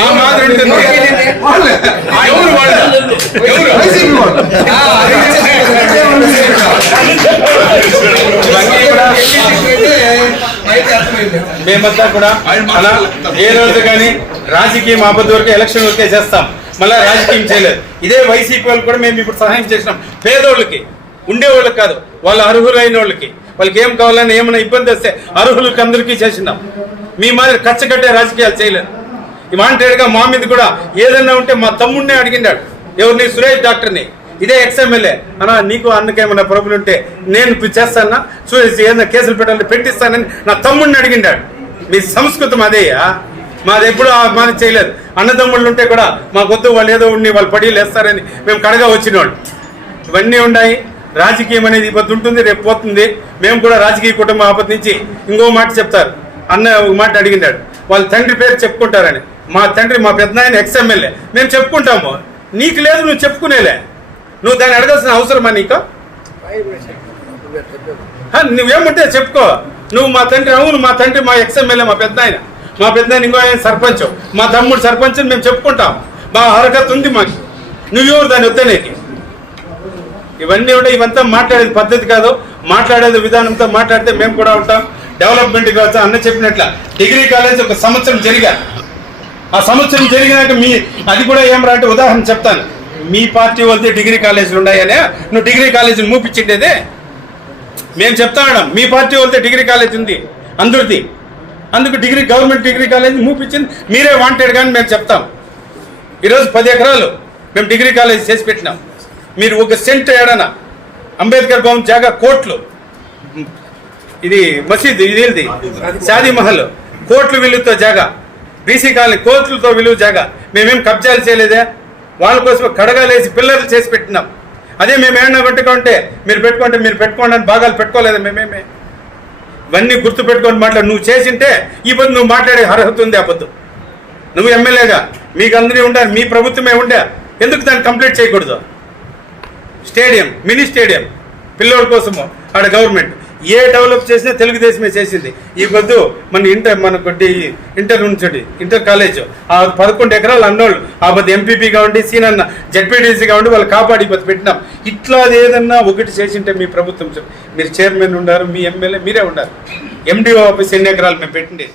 ఆ మాదిరి ఉంటుంది. ఎవరు మేమంతా కూడా అలా ఏ రోజు కానీ రాజకీయం ఆపద వరకు ఎలక్షన్ వరకే చేస్తాం, మళ్ళీ రాజకీయం చేయలేదు. ఇదే వైసీపీ వాళ్ళు కూడా మేము ఇప్పుడు సహాయం చేసినాం. పేదోళ్ళకి ఉండేవాళ్ళకి కాదు, వాళ్ళు అర్హులైన వాళ్ళకి. వాళ్ళకి ఏం కావాలని ఏమైనా ఇబ్బంది వస్తే అర్హులకి అందరికీ చేసినాం. మీ మాదిరి కచ్చగట్టే రాజకీయాలు చేయలేదు. వాంటెడ్గా మా మీద కూడా ఏదన్నా ఉంటే మా తమ్ముడినే అడిగినాడు. ఎవరిని? సురేష్ డాక్టర్ని. ఇదే ఎక్స్ఎమ్మెల్యే. అన్నా నీకు అన్నకేమైనా ప్రాబ్లం ఉంటే నేను చేస్తానా, సురేష్ ఏదైనా కేసులు పెట్టాలని పెట్టిస్తానని నా తమ్ముడిని అడిగినాడు. మీ సంస్కృతం అదేయా. మాది ఎప్పుడు మాది చేయలేదు. అన్నదమ్ముళ్ళు ఉంటే కూడా మాకొద్దు, వాళ్ళు ఏదో ఉండి వాళ్ళు పడీలు వేస్తారని మేము కడగా వచ్చినవాళ్ళు. ఇవన్నీ ఉన్నాయి. రాజకీయం అనేది ఇబ్బంది ఉంటుంది, రేపు పోతుంది. మేము కూడా రాజకీయ కుటుంబం ఆపద నుంచి ఇంకో మాట చెప్తారు. అన్న ఒక మాట అడిగినాడు, వాళ్ళ తండ్రి పేరు చెప్పుకుంటారని. మా తండ్రి మా పెద్దనాయన ఎక్స్ఎమ్మెల్యే. మేము చెప్పుకుంటాము. నీకు లేదు, నువ్వు చెప్పుకునేలే. నువ్వు దాన్ని అడగాల్సిన అవసరమా నీకు? నువ్వేముంటే చెప్పుకో. నువ్వు మా తండ్రి, అవును మా తండ్రి మా ఎక్స్ఎమ్మెల్యే, మా పెద్దనాయన, మా పెద్దనాయన ఇంకో ఆయన సర్పంచ్, మా తమ్ముడు సర్పంచ్ అని మేము చెప్పుకుంటాం. మా హరకత్ ఉంది మాకు. నువ్వెవరు దాన్ని వద్దనేకి? ఇవన్నీ ఉంటే ఇవంతా మాట్లాడేది పద్ధతి కాదు. మాట్లాడేది విధానంతో మాట్లాడితే మేము కూడా ఉంటాం. డెవలప్మెంట్ కావచ్చు. అన్న చెప్పినట్ల డిగ్రీ కాలేజ్ 1 సంవత్సరం జరిగా, ఆ సంవత్సరం జరిగినాక మీ అది కూడా ఏం రా అంటే ఉదాహరణ చెప్తాను. మీ పార్టీ వాళ్ళతో డిగ్రీ కాలేజీలు ఉన్నాయనే నువ్వు డిగ్రీ కాలేజీని మూపించిండేదే మేము చెప్తా ఉన్నాం. మీ పార్టీ వాళ్ళతో డిగ్రీ కాలేజ్ ఉంది అందరిది. అందుకు గవర్నమెంట్ డిగ్రీ కాలేజీ మూపించింది మీరే వాంటెడ్ కానీ మేము చెప్తాం. ఈరోజు 10 ఎకరాలు మేము డిగ్రీ కాలేజ్ చేసి పెట్టినాం. మీరు 1 సెంట్ ఏడనా అంబేద్కర్ భవన్ జాగా కోట్లు, ఇది మసీద్, ఇది షాదీ మహల్ కోట్లు విలువతో జాగా, బీసీ కాలనీ కోట్లతో విలువ జాగా మేమేం కబ్జాలు చేయలేదే. వాళ్ళ కోసం కడగాలేసి పిల్లర్లు చేసి పెట్టినాం. అదే మేము ఏమన్నా పెట్టుకుంటే మీరు పెట్టుకోండి అని భాగాలు పెట్టుకోలేదు మేమేమే. ఇవన్నీ గుర్తు పెట్టుకొని మాట్లాడు. నువ్వు చేసింటే ఈ పొద్దు నువ్వు మాట్లాడే అర్హత ఉంది. ఆ పొద్దు నువ్వు ఎమ్మెల్యేగా మీకు అందరూ ఉండాలి, మీ ప్రభుత్వమే ఉండే, ఎందుకు దాన్ని కంప్లీట్ చేయకూడదు? స్టేడియం, మినీ స్టేడియం పిల్లోడి కోసము ఆడ గవర్నమెంట్ ఏ డెవలప్ చేసినా తెలుగుదేశమే చేసింది. ఈ పొద్దు మన ఇంటర్ నుంచి ఇంటర్ కాలేజ్ ఆ 11 ఎకరాలు అన్నోళ్ళు ఆ పొద్దు ఎంపీపీ కావండి, సీనన్న జెడ్పీటీసీ కావండి, వాళ్ళు కాపాడి పొద్దు పెట్టినాం. ఇట్లా ఏదన్నా ఒకటి చేసింటే మీ ప్రభుత్వం, మీరు చైర్మన్ ఉండారు, మీ ఎమ్మెల్యే మీరే ఉండారు. ఎండిఓ ఆఫీస్ ఎన్ని ఎకరాలు మేము పెట్టిండే.